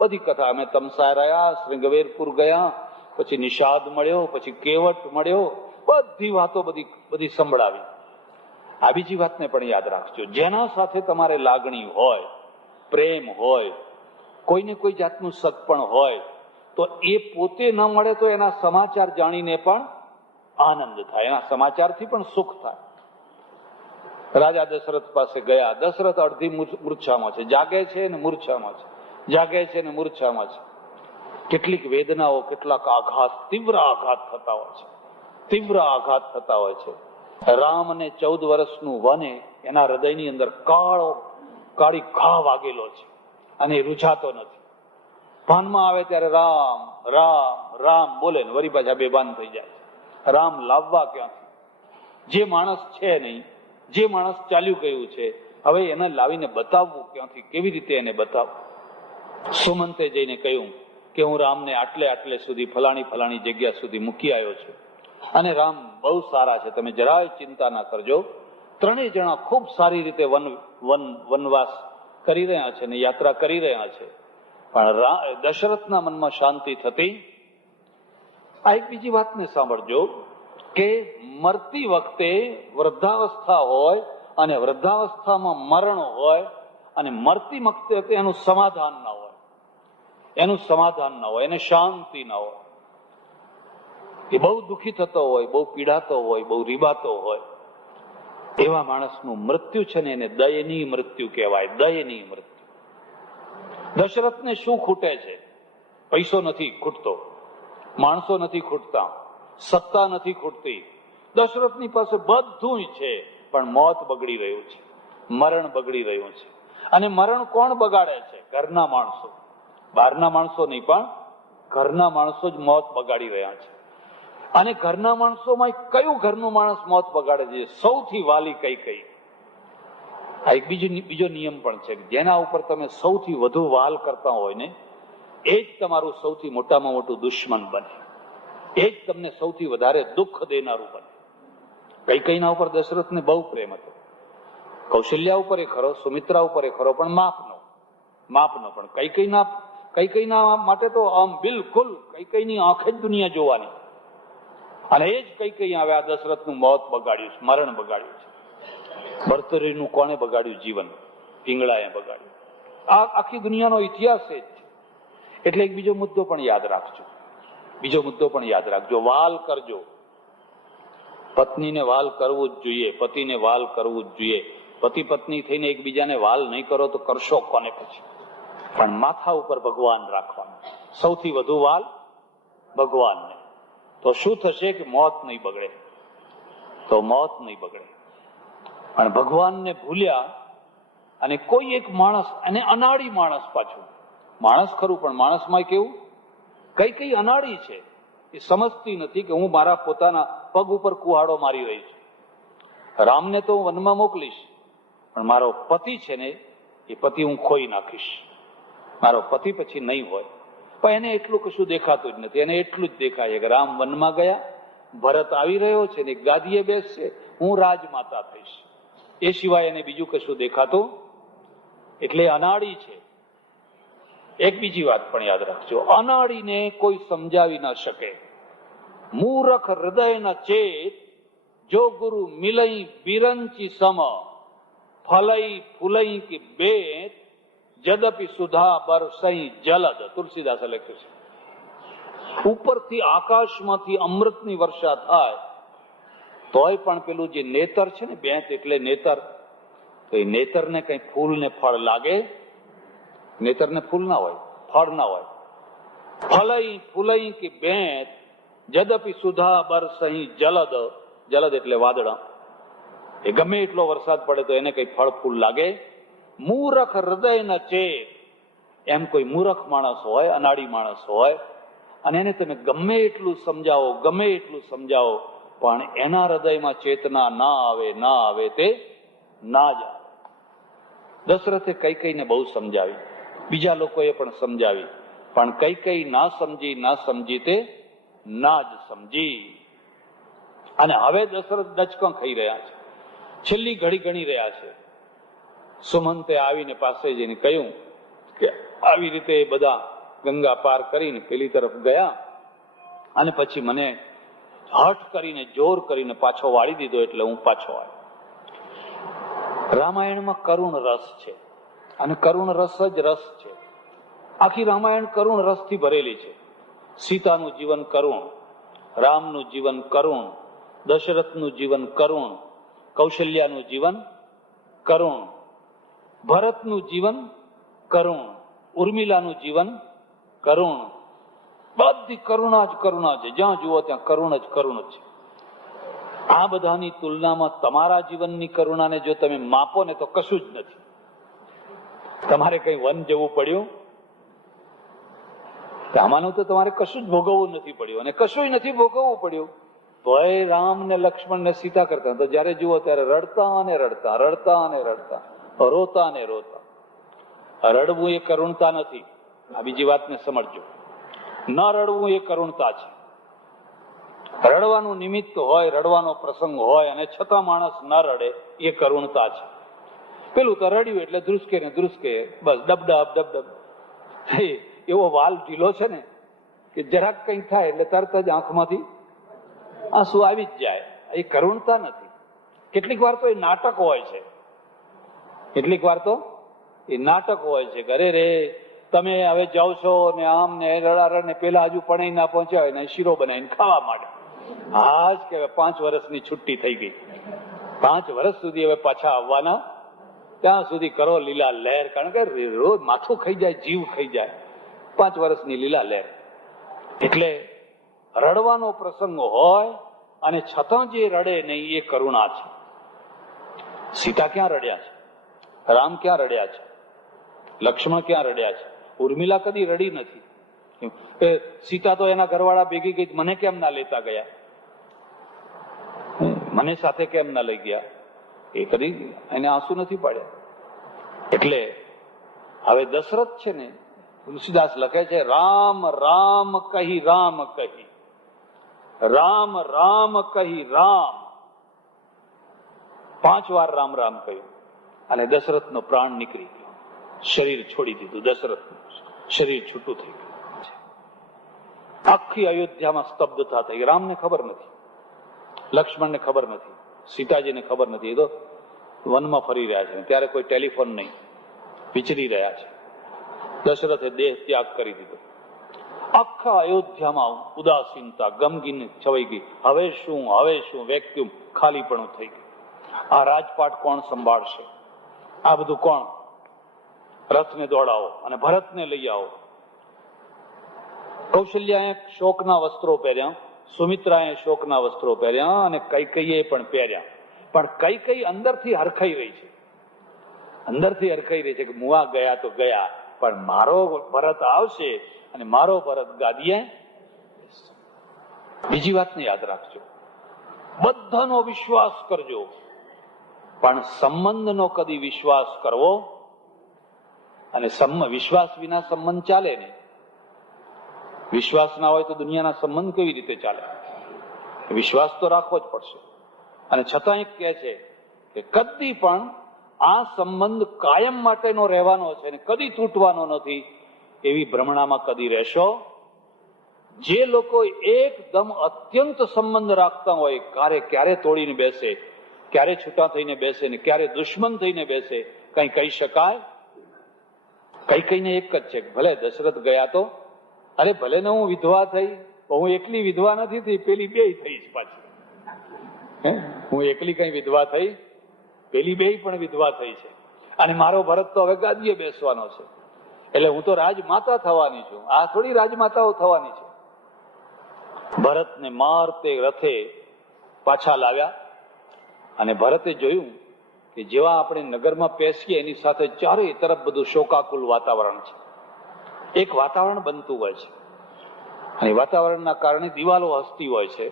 બધી કથા અમે તમસા રહ્યા, શ્રૃંગવેરપુર ગયા, પછી નિષાદ મળ્યો, પછી કેવટ મળ્યો, બધી વાતો બધી સંભળાવી. આ બીજી વાતને પણ યાદ રાખજો, જેના સાથે તમારે લાગણી હોય, પ્રેમ હોય, કોઈને કોઈ જાતનું સગપણ હોય, તો એ પોતે ન મળે તો એના સમાચાર જાણીને પણ આનંદ થાય, એના સમાચારથી પણ સુખ થાય. રાજા દશરથ પાસે ગયા. દશરથ અડધી મૂર્છામાં છે, જાગે છે ને મૂર્છામાં છે, જાગે છે ને મૂર્છામાં છે. કેટલીક વેદનાઓ, કેટલાક આઘાત, તીવ્ર આઘાત થતા હોય છે, તીવ્ર આઘાત થતા હોય છે. રામને 14 વર્ષનું વને એના હૃદયની અંદર કાળી ઘા વાગેલો છે અને રૂઝાતો નથી. ભાનમાં આવે ત્યારે રામ રામ રામ બોલે ને વળી પાછા બેભાન થઈ જાય. રામ લાવવા ક્યાંથી? જે માણસ છે નહીં, જે માણસ ચાલ્યું ગયું છે, હવે એને લાવીને બતાવવું ક્યાંથી? કેવી રીતે એને બતાવવું? સુમંતે જઈને કહ્યું કે હું રામને આટલે સુધી ફલાણી જગ્યા સુધી મૂકી આવ્યો છું અને રામ બહુ સારા છે, તમે જરાય ચિંતા ના કરજો. ત્રણેય જણા ખૂબ સારી રીતે વનવાસ કરી રહ્યા છે ને યાત્રા કરી રહ્યા છે. પણ દશરથના મનમાં શાંતિ થતી. આ એક બીજી વાતને સાંભળજો કે મરતી વખતે વૃદ્ધાવસ્થા હોય અને વૃદ્ધાવસ્થામાં મરણ હોય અને મરતી વખતે એનું સમાધાન ના હોય, એનું સમાધાન ના હોય, એને શાંતિ ના હોય. એ બહુ દુઃખી થતો હોય, બહુ પીડાતો હોય, બહુ રીબાતો હોય. એવા માણસનું મૃત્યુ છે ને એને દયનીય મૃત્યુ કહેવાય, દયનીય મૃત્યુ. દશરથને શું ખૂટે છે? પૈસો નથી ખૂટતો, માણસો નથી ખૂટતા, સત્તા નથી ખૂટતી. દશરથની પાસે બધું છે, પણ મોત બગડી રહ્યું છે, મરણ બગડી રહ્યું છે. અને મરણ કોણ બગાડે છે? ઘરના માણસો, બહારના માણસો નહીં, પણ ઘરના માણસો જ મોત બગાડી રહ્યા છે. અને ઘરના માણસોમાં કયું ઘરનું માણસ મોત બગાડે છે? સૌથી વાલી કઈ. આ એક બીજો નિયમ પણ છે, જેના ઉપર તમે સૌથી વધુ વાલ કરતા હોય ને એ જ તમારું સૌથી મોટામાં મોટું દુશ્મન બને, એ જ તમને સૌથી વધારે દુઃખ દેનારું બને. કૈકેયીના ઉપર દશરથને બહુ પ્રેમ હતો, કૌશલ્યા ઉપર એ ખરો, સુમિત્રા ઉપર એ ખરો, પણ માપનો. પણ કૈકેયીના માટે તો આમ બિલકુલ કૈકેયીની આંખે જ દુનિયા જોવાની. અને એ જ કૈકેયી આવે આ દશરથનું મોત બગાડ્યું છે, મરણ બગાડ્યું છે. ભર્તૃહરિનું કોણે બગાડ્યું? જીવન પિંગળાએ બગાડ્યું. આ આખી દુનિયાનો ઇતિહાસ એ જ છે. એટલે એક બીજો મુદ્દો પણ યાદ રાખજો, વાલ કરજો. પત્નીને વાલ કરવું જ જોઈએ, પતિને વાલ કરવું જ જોઈએ. પતિ પત્ની થઈને એકબીજાને વાલ નહીં કરો તો કરશો કોને પછી? પણ માથા ઉપર ભગવાન રાખવાનું, સૌથી વધુ વાલ ભગવાનને. તો શું થશે કે મોત નહીં બગડે. પણ ભગવાનને ભૂલ્યા અને કોઈ એક માણસ, અને અનાળી માણસ, પાછું માણસ ખરું પણ માણસમાં કેવું, કઈ અનાળી છે. એ સમજતી નથી કે હું મારા પોતાના પગ ઉપર કુહાડો મારી રહી છું. રામને તો હું વનમાં મોકલીશ, પણ મારો પતિ છે ને એ પતિ હું ખોઈ નાખીશ. મારો પતિ પછી નહીં હોય. પણ એને એટલું કશું દેખાતું જ નથી. એને એટલું જ દેખાય કે રામ વનમાં ગયા, ભરત આવી રહ્યો છે ને ગાદીએ બેસશે, હું રાજમાતા થઈશ. એ સિવાય એને બીજું કશું દેખાતું. એટલે અનાળી છે. એક બીજી વાત પણ યાદ રાખજો, અનાળીને કોઈ સમજાવી ન શકે. મૂરખ હૃદય ન ચેત, જો ગુરુ મિલઈ બિરંચી સમ, ફલઈ ફૂલઈ કે બેત, જદપી સુધા બરસઈ જલદ. તુલસીદાસે લખ્યું છે. ઉપરથી આકાશમાંથી અમૃતની વર્ષા થાય તોય પણ પેલું જે નેતર છે ને, બેંત એટલે નેતર, તો એ નેતરને કઈ ફૂલ ને ફળ લાગે? નેતરને ફૂલ ના હોય, ફળ ના હોય. ફલઈ ફૂલઈ કે બેંત, જદપી સુધા બરસઈ જલદ. જલદ એટલે વાદળા. એ ગમે એટલો વરસાદ પડે તો એને કઈ ફળ ફૂલ લાગે? મૂરખ હૃદય ન ચેત. એમ કોઈ મૂરખ માણસ હોય, અનાળી માણસ હોય, અને એને તમે ગમે એટલું સમજાવો, પણ એના હૃદયમાં ચેતના ના આવે તે ના જ આવે. દશરથે કૈકેયીને બહુ સમજાવી, બીજા લોકોએ પણ સમજાવી, પણ કઈ કઈ ના સમજી તે ના જ સમજી. અને હવે દશરથ ડચકો ખાઈ રહ્યા છે, છેલ્લી ઘડી ગણી રહ્યા છે. સુમંતે આવીને પાસે જઈને કહ્યું કે આવી રીતે બધા ગંગા પાર કરીને પેલી તરફ ગયા અને પછી મને હઠ કરીને જોર કરીને પાછો વાળી દીધો એટલે હું પાછો આવ્યો. રામાયણમાં કરુણ રસ છે અને કરુણ રસ જ રસ છે. આખી રામાયણ કરુણ રસથી ભરેલી છે. સીતાનું જીવન કરુણ, રામનું જીવન કરુણ, દશરથનું જીવન કરુણ, કૌશલ્યાનું જીવન કરુણ, ભરતનું જીવન કરુણ, ઉર્મિલાનું જીવન કરુણ. બધી કરુણા જ કરુણા છે. જ્યાં જુઓ ત્યાં કરુણ જ કરુણ છે. આ બધાની તુલનામાં તમારા જીવનની કરુણાને જો તમે માપો ને તો કશું જ નથી. તમારે કઈ વન જવું પડ્યું? આમાંનું તો તમારે કશું જ ભોગવવું નથી પડ્યું અને કશું નથી ભોગવવું પડ્યું. તોય રામ ને લક્ષ્મણ ને સીતા કરતા તો જયારે જુઓ ત્યારે રડતા અને રડતા, રડતા અને રડતા, રોતા અને રોતા. રડવું એ કરુણતા નથી. આ બીજી વાતને સમજજો. ન રડવું એ કરુણતા છે. રડવાનું નિમિત્ત હોય, રડવાનો પ્રસંગ હોય અને છતાં માણસ ન રડે એ કરુણતા છે. પેલું તો રડ્યું એટલે ધ્રુસકે ને ધ્રુસકે, બસ ડબડબ ડબડબ. એવો વાલ ઢીલો છે ને કે જરાક કઈ થાય એટલે તરત જ આંખમાંથી આંસુ આવી જ જાય. એ કરુણતા નથી. કેટલીક વાર તો એ નાટક હોય છે. કેટલીક વાર તો એ નાટક હોય છે. ઘરે રે તમે હવે જાઓ છો ને આમ ને રડારડ ને પેલા હજુ પણ ના પહોંચ્યા હોય ને શીરો બનાવીને ખાવા માટે. આજ કે 5 વર્ષની છુટ્ટી થઈ ગઈ, 5 વર્ષ સુધી હવે પાછા આવવાના, ત્યાં સુધી કરો લીલા લહેર. કારણ કે રોજ માથું ખાઈ જાય, જીવ ખાઈ જાય. 5 વર્ષની લીલા લહેર. એટલે રડવાનો પ્રસંગ હોય અને છતાં જે રડે નહીં એ કરુણા છે. સીતા ક્યાં રડ્યા છે? રામ ક્યાં રડ્યા છે? લક્ષ્મણ ક્યાં રડ્યા છે? ઉર્મિલા કદી રડી નથી. સીતા તો એના ઘરવાળા ભેગી ગઈ, મને કેમ ના લેતા ગયા, મને સાથે કેમ ના લઈ ગયા? એ કદી એને આંસુ નથી પાડ્યા. એટલે હવે દશરથ છે ને, તુલસીદાસ લખે છે, રામ રામ કહી રામ કહી, રામ રામ કહી રામ. 5 વાર રામ રામ કહ્યું અને દશરથનો પ્રાણ નીકળી ગયો. શરીર છોડી દીધું. દશરથનું શરીર છૂટું થઈ ગયું. આખી અયોધ્યામાં સ્તબ્ધતા થઈ. રામને ખબર નથી, લક્ષ્મણને ખબર નથી, સીતાજીને ખબર નથી. એ તો વનમાં ફરી રહ્યા છે, ત્યારે કોઈ ટેલિફોન નહીં, વિચરી રહ્યા છે. દશરથે દેહ ત્યાગ કરી દીધો. આખા અયોધ્યામાં ઉદાસીનતા, ગમગીન છવાઈ ગઈ. હવે શું, હવે શું? વેક્યુમ, ખાલીપણું થઈ ગયું. આ રાજપાટ કોણ સંભાળશે? આ બધું કોણ? રથને દોડાવો અને ભરતને લઈ આવો. કૌશલ્યાએ શોકના વસ્ત્રો પહેર્યા, સુમિત્રાએ શોકના વસ્ત્રો પહેર્યા અને કૈકેયીએ પણ પહેર્યા. પણ કૈકેયી અંદરથી હરખાઈ રહી છે. અંદરથી હરખાઈ રહી છે કે મુવા ગયા તો ગયા, પણ મારો ભરત આવશે અને મારો ભરત ગાદીએ. બીજી વાતને યાદ રાખજો, બધાનો વિશ્વાસ કરજો પણ સંબંધનો કદી વિશ્વાસ કરવો. અને વિશ્વાસ વિના સંબંધ ચાલે નહીં. વિશ્વાસ ના હોય તો દુનિયાના સંબંધ કેવી રીતે ચાલે? વિશ્વાસ તો રાખવો જ પડશે. અને છતાં એક કહે છે કે કદી પણ આ સંબંધ કાયમ માટેનો રહેવાનો છે ને કદી તૂટવાનો નથી, એવી ભ્રમણામાં કદી રહેશો. જે લોકો એકદમ અત્યંત સંબંધ રાખતા હોય, ક્યારે તોડીને બેસે, ક્યારે છૂટા થઈને બેસે ને ક્યારે દુશ્મન થઈને બેસે, કઈ કહી શકાય? કઈને એક જ છે, ભલે દશરથ ગયા તો, અરે ભલે ને હું વિધવા થઈ, હું એકલી વિધવા નથી થઈ, પેલી બે થઈ પાછી. હું એકલી કઈ વિધવા થઈ, પેલી બે પણ વિધવા થઈ છે. અને મારો ભરત તો હવે ગાદીએ બેસવાનો છે, એટલે હું તો રાજમાતા થવાની છું. આ થોડી રાજમાતાઓ થવાની છે. ભરતને મારતે રથે પાછા લાવ્યા અને ભરતે જોયું કે જેવા આપણે નગરમાં પેસીએ એની સાથે ચારે તરફ બધું શોકાકુલ વાતાવરણ છે. એક વાતાવરણ બનતું હોય છે અને વાતાવરણના કારણે દિવાલો હસતી હોય છે,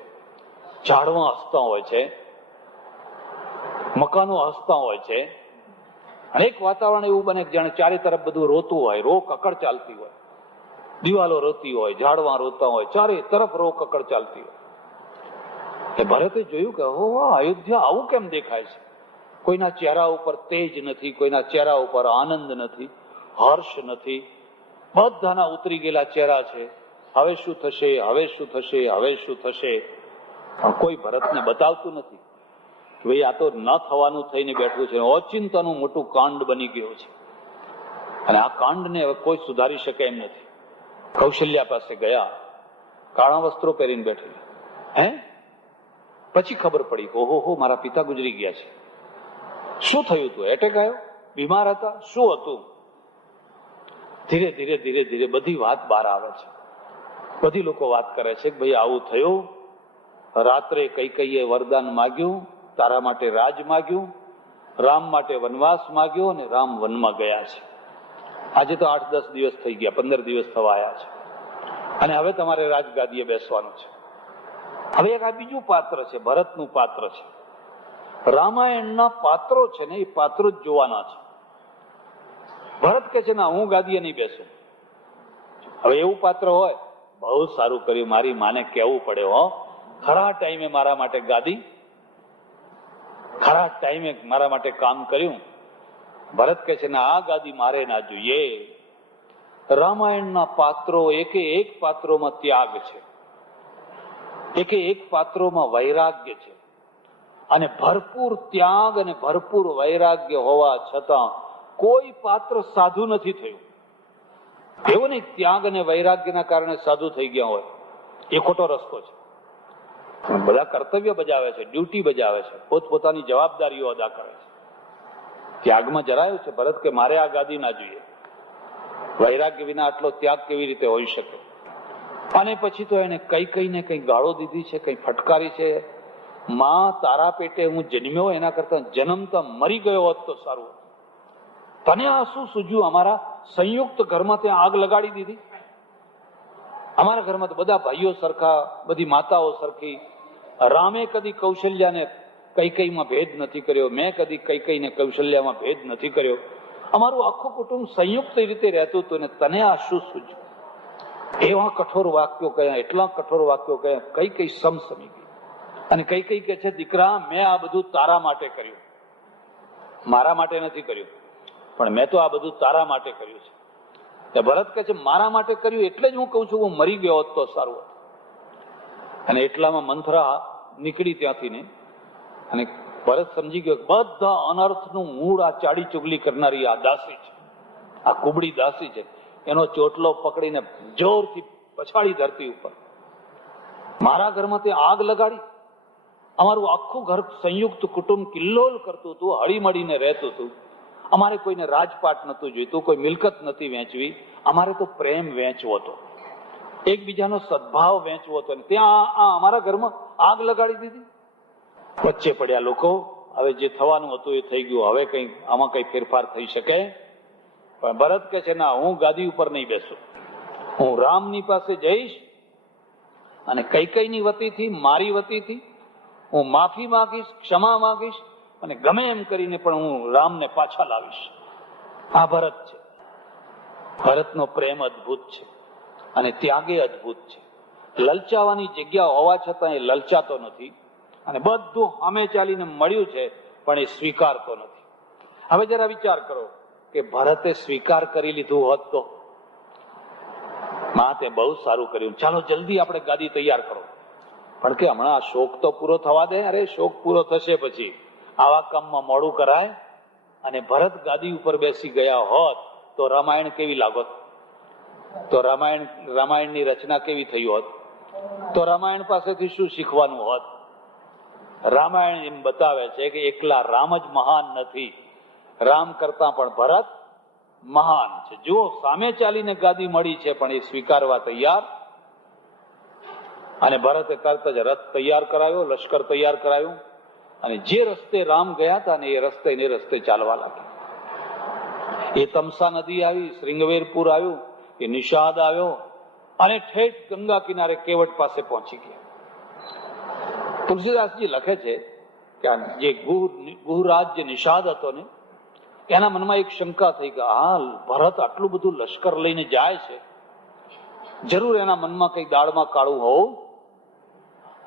ઝાડવા હસતા હોય છે, મકાનો હસતા હોય છે. અને એક વાતાવરણ એવું બને કે જાણે ચારે તરફ બધું રોતું હોય, રો કકડ ચાલતી હોય. દિવાલો રોતી હોય, ઝાડવા રોતા હોય, ચારે તરફ રો કકડ ચાલતી હોય. એ ભરતે જોયું કે હો અયોધ્યા આવું કેમ દેખાય છે? કોઈના ચહેરા ઉપર તેજ નથી, કોઈના ચહેરા ઉપર આનંદ નથી, હર્ષ નથી, બધાના ઉતરી ગયેલા ચહેરા છે. હવે શું થશે, હવે શું થશે, હવે શું થશે? પણ કોઈ ભરતને બતાવતું નથી કે ભાઈ આ તો ન થવાનું થઈને બેઠું છે, ઓચિંતાનું મોટું કાંડ બની ગયું છે અને આ કાંડને હવે કોઈ સુધારી શકે એમ નથી. કૌશલ્યા પાસે ગયા, કાળા વસ્ત્રો પહેરીને બેઠેલા. પછી ખબર પડી ઓહો મારા પિતા ગુજરી ગયા છે. શું થયું હતું? એટેક આવ્યો? બીમાર હતા? શું હતું? ધીરે ધીરે ધીરે ધીરે બધી વાત બહાર આવે છે. બધી લોકો વાત કરે છે કે ભાઈ આવું થયું, રાત્રે કૈકેયીએ વરદાન માગ્યું, તારા માટે રાજ માગ્યું, રામ માટે વનવાસ માગ્યો અને રામ વનમાં ગયા છે. આજે તો 8-10 દિવસ થઈ ગયા, 15 દિવસ થવા આવ્યા છે અને હવે તમારે રાજગાદીએ બેસવાનું છે. હવે એક આ બીજું પાત્ર છે, ભરતનું પાત્ર છે. રામાયણના પાત્રો છે ને એ પાત્રો જ જોવાના છે. ભરત કે છે ના હું ગાદીએ નહીં બેસું. હવે એવું પાત્ર હોય, બહુ સારું કર્યું, મારી માને કહેવું પડે હો, ખરા ટાઈમે મારા માટે ગાદી, ખરા ટાઈમે મારા માટે કામ કર્યું. ભરત કે છે ના આ ગાદી મારે ના જોઈએ. રામાયણના પાત્રો એકે એક પાત્રોમાં ત્યાગ છે, એકે એક પાત્રોમાં વૈરાગ્ય છે અને ભરપૂર ત્યાગ અને ભરપૂર વૈરાગ્ય હોવા છતાં કોઈ પાત્ર સાધુ નથી થયું. એવું નહીં ત્યાગ અને વૈરાગ્યના કારણે સાધુ થઈ ગયા હોય, એ ખોટો રસ્તો છે. બધા કર્તવ્ય બજાવે છે, ડ્યુટી બજાવે છે, પોતપોતાની જવાબદારીઓ અદા કરે છે. ત્યાગમાં જરાયું છે ભરત કે મારે આ ગાદી ના જોઈએ. વૈરાગ્ય વિના આટલો ત્યાગ કેવી રીતે હોઈ શકે? અને પછી તો એને કઈ ગાળો દીધી છે, કઈ ફટકારી છે. માં તારા પેટે હું જન્મ્યો એના કરતા જન્મતા મરી ગયો હોત તો સારું. તને આ શું સૂજ્યું? અમારા સંયુક્ત ઘરમાં ત્યાં આગ લગાડી દીધી. અમારા ઘરમાં તો બધા ભાઈઓ સરખા, બધી માતાઓ સરખી. રામે કદી કૌશલ્યાને કૈકેયીમાં ભેદ નથી કર્યો, મેં કદી કૈકેયીને કૌશલ્યામાં ભેદ નથી કર્યો. અમારું આખું કુટુંબ સંયુક્ત રીતે રહેતું હતું ને તને આ શું સૂજ્યું? એવા કઠોર વાક્યો કયા, એટલા કઠોર વાક્યો કયા. કૈકેયી સમસમી ગઈ અને કૈકેયી કે છે દીકરા મેં આ બધું તારા માટે કર્યું, મારા માટે નથી કર્યું, પણ મેં તો આ બધું તારા માટે કર્યું છે. ભરત કહે છે મારા માટે કર્યું એટલે જ હું કઉ છું હું મરી ગયો હોત તો સારું હતું. અને એટલામાં મંથરા નીકળી ત્યાંથી ને અને ભરત સમજી ગયો બધા અનર્થનું મૂળ આ ચાડી ચુગલી કરનારી આ દાસી છે, આ કુબડી દાસી છે. એનો ચોટલો પકડીને જોરથી પછાડી ધરતી ઉપર. મારા ઘરમાં તે આગ લગાડી, અમારું આખું ઘર સંયુક્ત કુટુંબ કિલ્લોલ કરતું હતું, હળીમળીને રહેતું હતું. અમારે કોઈને રાજપાટ નતું જોઈતું, કોઈ મિલકત નથી વેચવી, અમારે તો પ્રેમ વેચવો હતો, એકબીજાનો સદભાવ વેચવો હતો. ત્યાં અમારા ઘરમાં આગ લગાડી દીધી. વચ્ચે પડ્યા લોકો. હવે જે થવાનું હતું એ થઈ ગયું, હવે કઈ આમાં કઈ ફેરફાર થઈ શકે? પણ ભરત કે છે ના હું ગાદી ઉપર નહીં બેસું, હું રામની પાસે જઈશ અને કૈકેયીની વતીથી, મારી વતીથી હું માફી માંગીશ, ક્ષમા માંગીશ અને ગમે એમ કરીને પણ હું રામને પાછા લાવીશ. આ ભરત છે. ભરતનો પ્રેમ અદભુત છે અને ત્યાગે અદભુત છે. લલચાવાની જગ્યા હોવા છતાં એ લલચાતો નથી અને બધું સામે ચાલીને મળ્યું છે પણ એ સ્વીકારતો નથી. હવે જરા વિચાર કરો કે ભરતે સ્વીકાર કરી લીધું હોત તો માં તે બહુ સારું કર્યું, ચાલો જલ્દી આપણે ગાદી તૈયાર કરો. પણ કે હમણાં આ શોક તો પૂરો થવા દે. અરે શોક પૂરો થશે પછી આવા કામમાં મોડું કરાય. અને ભરત ગાદી ઉપર બેસી ગયા હોત તો રામાયણ કેવી લાગોત? તો રામાયણની રચના કેવી થઈ હોત? તો રામાયણ પાસેથી શું શીખવાનું હોત? રામાયણ એમ બતાવે છે કે એકલા રામ જ મહાન નથી, રામ કરતા પણ ભરત મહાન છે. જુઓ સામે ચાલીને ગાદી મળી છે પણ એ સ્વીકારવા તૈયાર. અને ભરતે તરત જ રથ તૈયાર કરાયો, લશ્કર તૈયાર કરાયું અને જે રસ્તે રામ ગયા હતા ને એ રસ્તે ચાલવા લાગ્યા. એ તમસા નદી આવી, શ્રીંગવેરપુર આવ્યું, એ નિષાદ આવ્યો અને ઠેઠ ગંગા કિનારે કેવટ પાસે પહોંચી ગયા. તુલસીદાસજી લખે છે કે જે ગુહરાજ જે નિષાદ હતો ને એના મનમાં એક શંકા થઈ કે હા ભરત આટલું બધું લશ્કર લઈને જાય છે જરૂર એના મનમાં કઈ દાળમાં કાળું હોવું.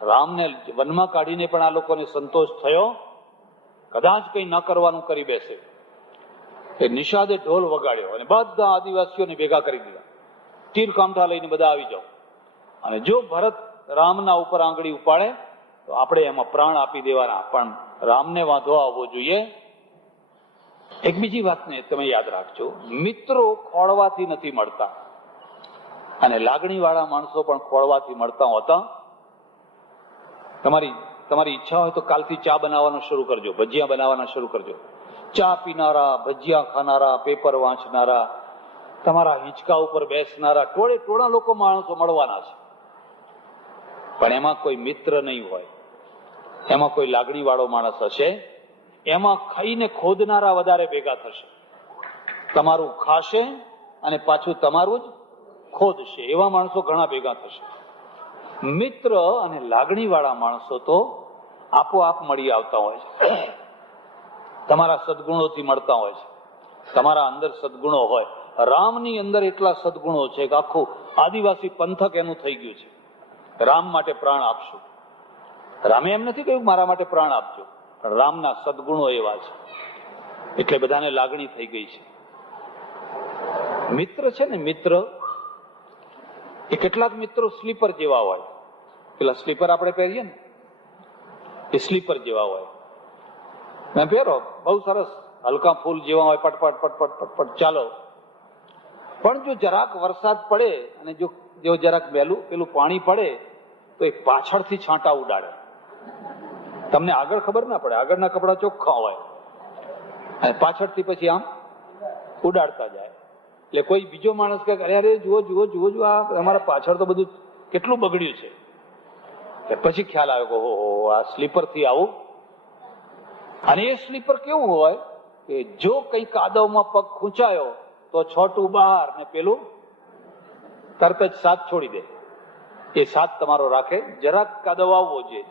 રામને વનમાં કાઢીને પણ આ લોકોને સંતોષ થયો. કદાચ કઈ ન કરવાનું કરી બેસે એ નિષાદે ઢોલ વગાડ્યો અને બધા આદિવાસીઓને ભેગા કરી દીધા. તીર કામઠા લઈને બધા આવી જાઓ, અને જો ભરત રામના ઉપર આંગળી ઉપાડે તો આપણે એમાં પ્રાણ આપી દેવાના, પણ રામને વાંધો આવવો જોઈએ. એક બીજી વાતને તમે યાદ રાખજો, મિત્રો ખોળવાથી નથી મળતા, અને લાગણી વાળા માણસો પણ ખોળવાથી મળતા હોતા. તમારી ઈચ્છા હોય તો કાલથી ચા બનાવવાનું શરૂ કરજો, ભજીયા બનાવવાના શરૂ કરજો. ચા પીનારા, ભજીયા ખાનારા, પેપર વાંચનારા, તમારા હિંચકા ઉપર બેસનારા ટોળે ટોળા લોકો માણસો મળવાના છે. પણ એમાં કોઈ મિત્ર નહીં હોય, એમાં કોઈ લાગણી વાળો માણસ હશે, એમાં ખાઈને ખોદનારા વધારે ભેગા થશે. તમારું ખાશે અને પાછું તમારું જ ખોદશે, એવા માણસો ઘણા ભેગા થશે. મિત્ર અને લાગણી વાળા માણસો તો આપોઆપ મળી આવતા હોય છે, તમારા સદગુણોથી મળતા હોય છે. તમારા અંદર સદગુણો હોય. રામની અંદર એટલા સદગુણો છે કે આખું આદિવાસી પંથક એનું થઈ ગયું છે. રામ માટે પ્રાણ આપશું. રામે એમ નથી કહ્યું મારા માટે પ્રાણ આપજો, પણ રામના સદગુણો એવા છે એટલે બધાને લાગણી થઈ ગઈ છે. મિત્ર છે ને, મિત્ર એ કેટલાક મિત્રો સ્લીપર જેવા હોય. પેલા સ્લીપર આપણે પહેરીએ ને, એ સ્લીપર જેવા હોય. મેં પહેરો, બહુ સરસ હલકા ફૂલ જેવા હોય, પટપટ પટપટ પટપટ ચાલો. પણ જો જરાક વરસાદ પડે અને જો જરાક પેલું પાણી પડે તો એ પાછળથી છાંટા ઉડાડે. તમને આગળ ખબર ના પડે, આગળના કપડા ચોખ્ખા હોય અને પાછળથી પછી આમ ઉડાડતા જાય. એટલે કોઈ બીજો માણસ કે અરે જુઓ જુઓ જુઓ જુઓ, આ અમારા પાછળ તો બધું કેટલું બગડ્યું છે. પછી ખ્યાલ આવ્યો કે ઓહો, આ સ્લીપર થી આવું. અને એ સ્લીપર કેવું હોય કે જો કઈ કાદવમાં પગ ખૂંચાયો તો છોટું બહાર ને પેલું તરત જ સાથ છોડી દે. એ સાથ તમારો રાખે. જરાક કાદવ આવવો જોઈએ,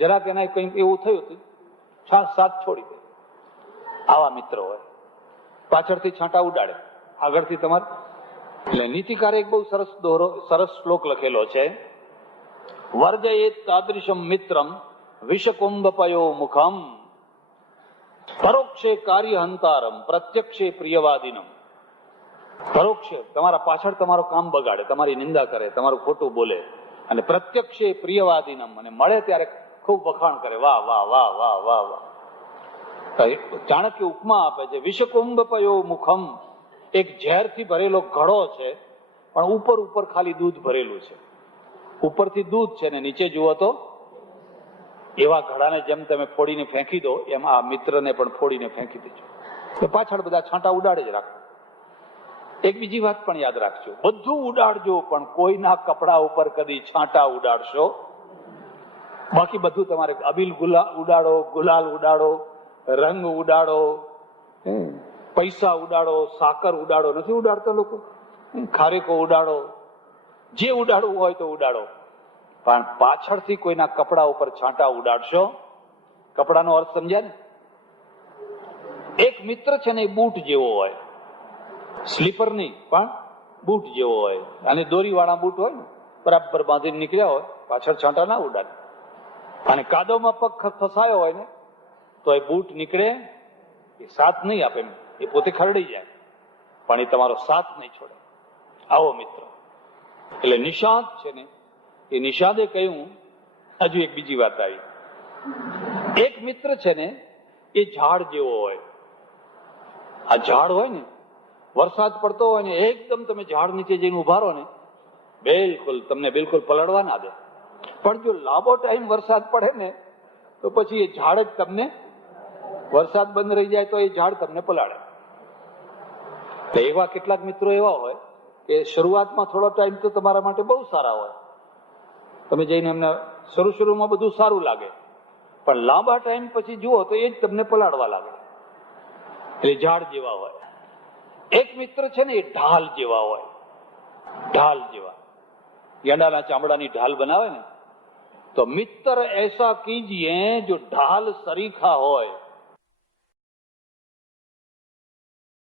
જરાક એના કંઈક એવું થયું હતું, સાથ છોડી દે. આવા મિત્રો હોય. પાછળથી છાંટા ઉડાડે, આગળથી તમારે. એટલે નીતિકારે એક બહુ સરસ શ્લોક લખેલો છે, વર્જયેત તાદૃશમ મિત્રમ વિષકુંભપયો મુખમ પરોક્ષે કાર્યહંતારમ પ્રત્યક્ષે પ્રિયવાદિનમ. પરોક્ષે તમારા પાછળ તમારું કામ બગાડે, તમારી નિંદા કરે, તમારું ખોટું બોલે, અને પ્રત્યક્ષે પ્રિયવાદિનમ, અને મળે ત્યારે ખૂબ વખાણ કરે, વાહ વાહ વાહ વાહ વાહ વાહ. ચાણક્ય ઉપમા આપે છે, વિષકુંભપયો મુખમ, એક ઝેરથી ભરેલો ઘડો છે, પણ ઉપર ખાલી દૂધ ભરેલું છે. ઉપરથી દૂધ છે ને નીચે જુઓ તો એવા ઘડાને જેમ તમે ફોડીને ફેંકી દો, એમ આ મિત્રને પણ ફોડીને ફેંકી દેજો. તો પાછળ બધા છાંટા ઉડાડે જ રાખો. એક બીજી વાત પણ યાદ રાખજો, બધું ઉડાડજો પણ કોઈના કપડા ઉપર કદી છાંટા ઉડાડશો. બાકી બધું તમારે અબીલ ઉડાડો, ગુલાલ ઉડાડો, રંગ ઉડાડો, પૈસા ઉડાડો, સાકર ઉડાડો, નથી ઉડાડતા લોકો, ખારેકો ઉડાડો, જે ઉડાડવું હોય તો ઉડાડો, પણ પાછળથી કોઈના કપડા ઉપર છાંટા ઉડાડશો. કપડાનો અર્થ સમજ્યા ને? એક મિત્ર છે ને એ બૂટ જેવો હોય, સ્લીપર નહીં પણ બૂટ જેવો હોય, અને દોરી વાળા બૂટ હોય ને, બરાબર બાંધીને નીકળ્યા હોય, પાછળ છાંટા ના ઉડાડે. અને કાદવમાં પગ ફસાયો હોય ને તો એ બૂટ નીકળે, એ સાથ નહીં આપે, એ પોતે ખરડી જાય, પણ એ તમારો સાથ નહીં છોડે. આવો મિત્ર. એટલે નિષાદ છે ને, એ નિષાદે કહ્યું. હજુ એક બીજી વાત આવી, એક મિત્ર છે ને એ ઝાડ જેવો હોય. આ ઝાડ હોય ને, વરસાદ પડતો હોય ને, એકદમ તમે ઝાડ નીચે જઈને ઉભા રહો ને, તમને બિલકુલ પલળવા ના દે. પણ જો લાંબો ટાઈમ વરસાદ પડે ને તો પછી એ ઝાડ જ તમને, વરસાદ બંધ રહી જાય તો એ ઝાડ તમને પલાળે. એવા કેટલાક મિત્રો એવા હોય કે શરૂઆતમાં થોડો ટાઈમ તો તમારા માટે બહુ સારા હોય, તમે જઈને એમને શરૂમાં બધું સારું લાગે, પણ લાંબા ટાઈમ પછી જુઓ તો એ જ તમને પલાળવા લાગે. એટલે ઝાડ જેવા હોય. એક મિત્ર છે ને એ ઢાલ જેવા હોય, ઢાલ જેવા. ગેંડાના ચામડાની ઢાલ બનાવે ને, તો મિત્ર એસા કીજીએ જો ઢાલ સરીખા હોય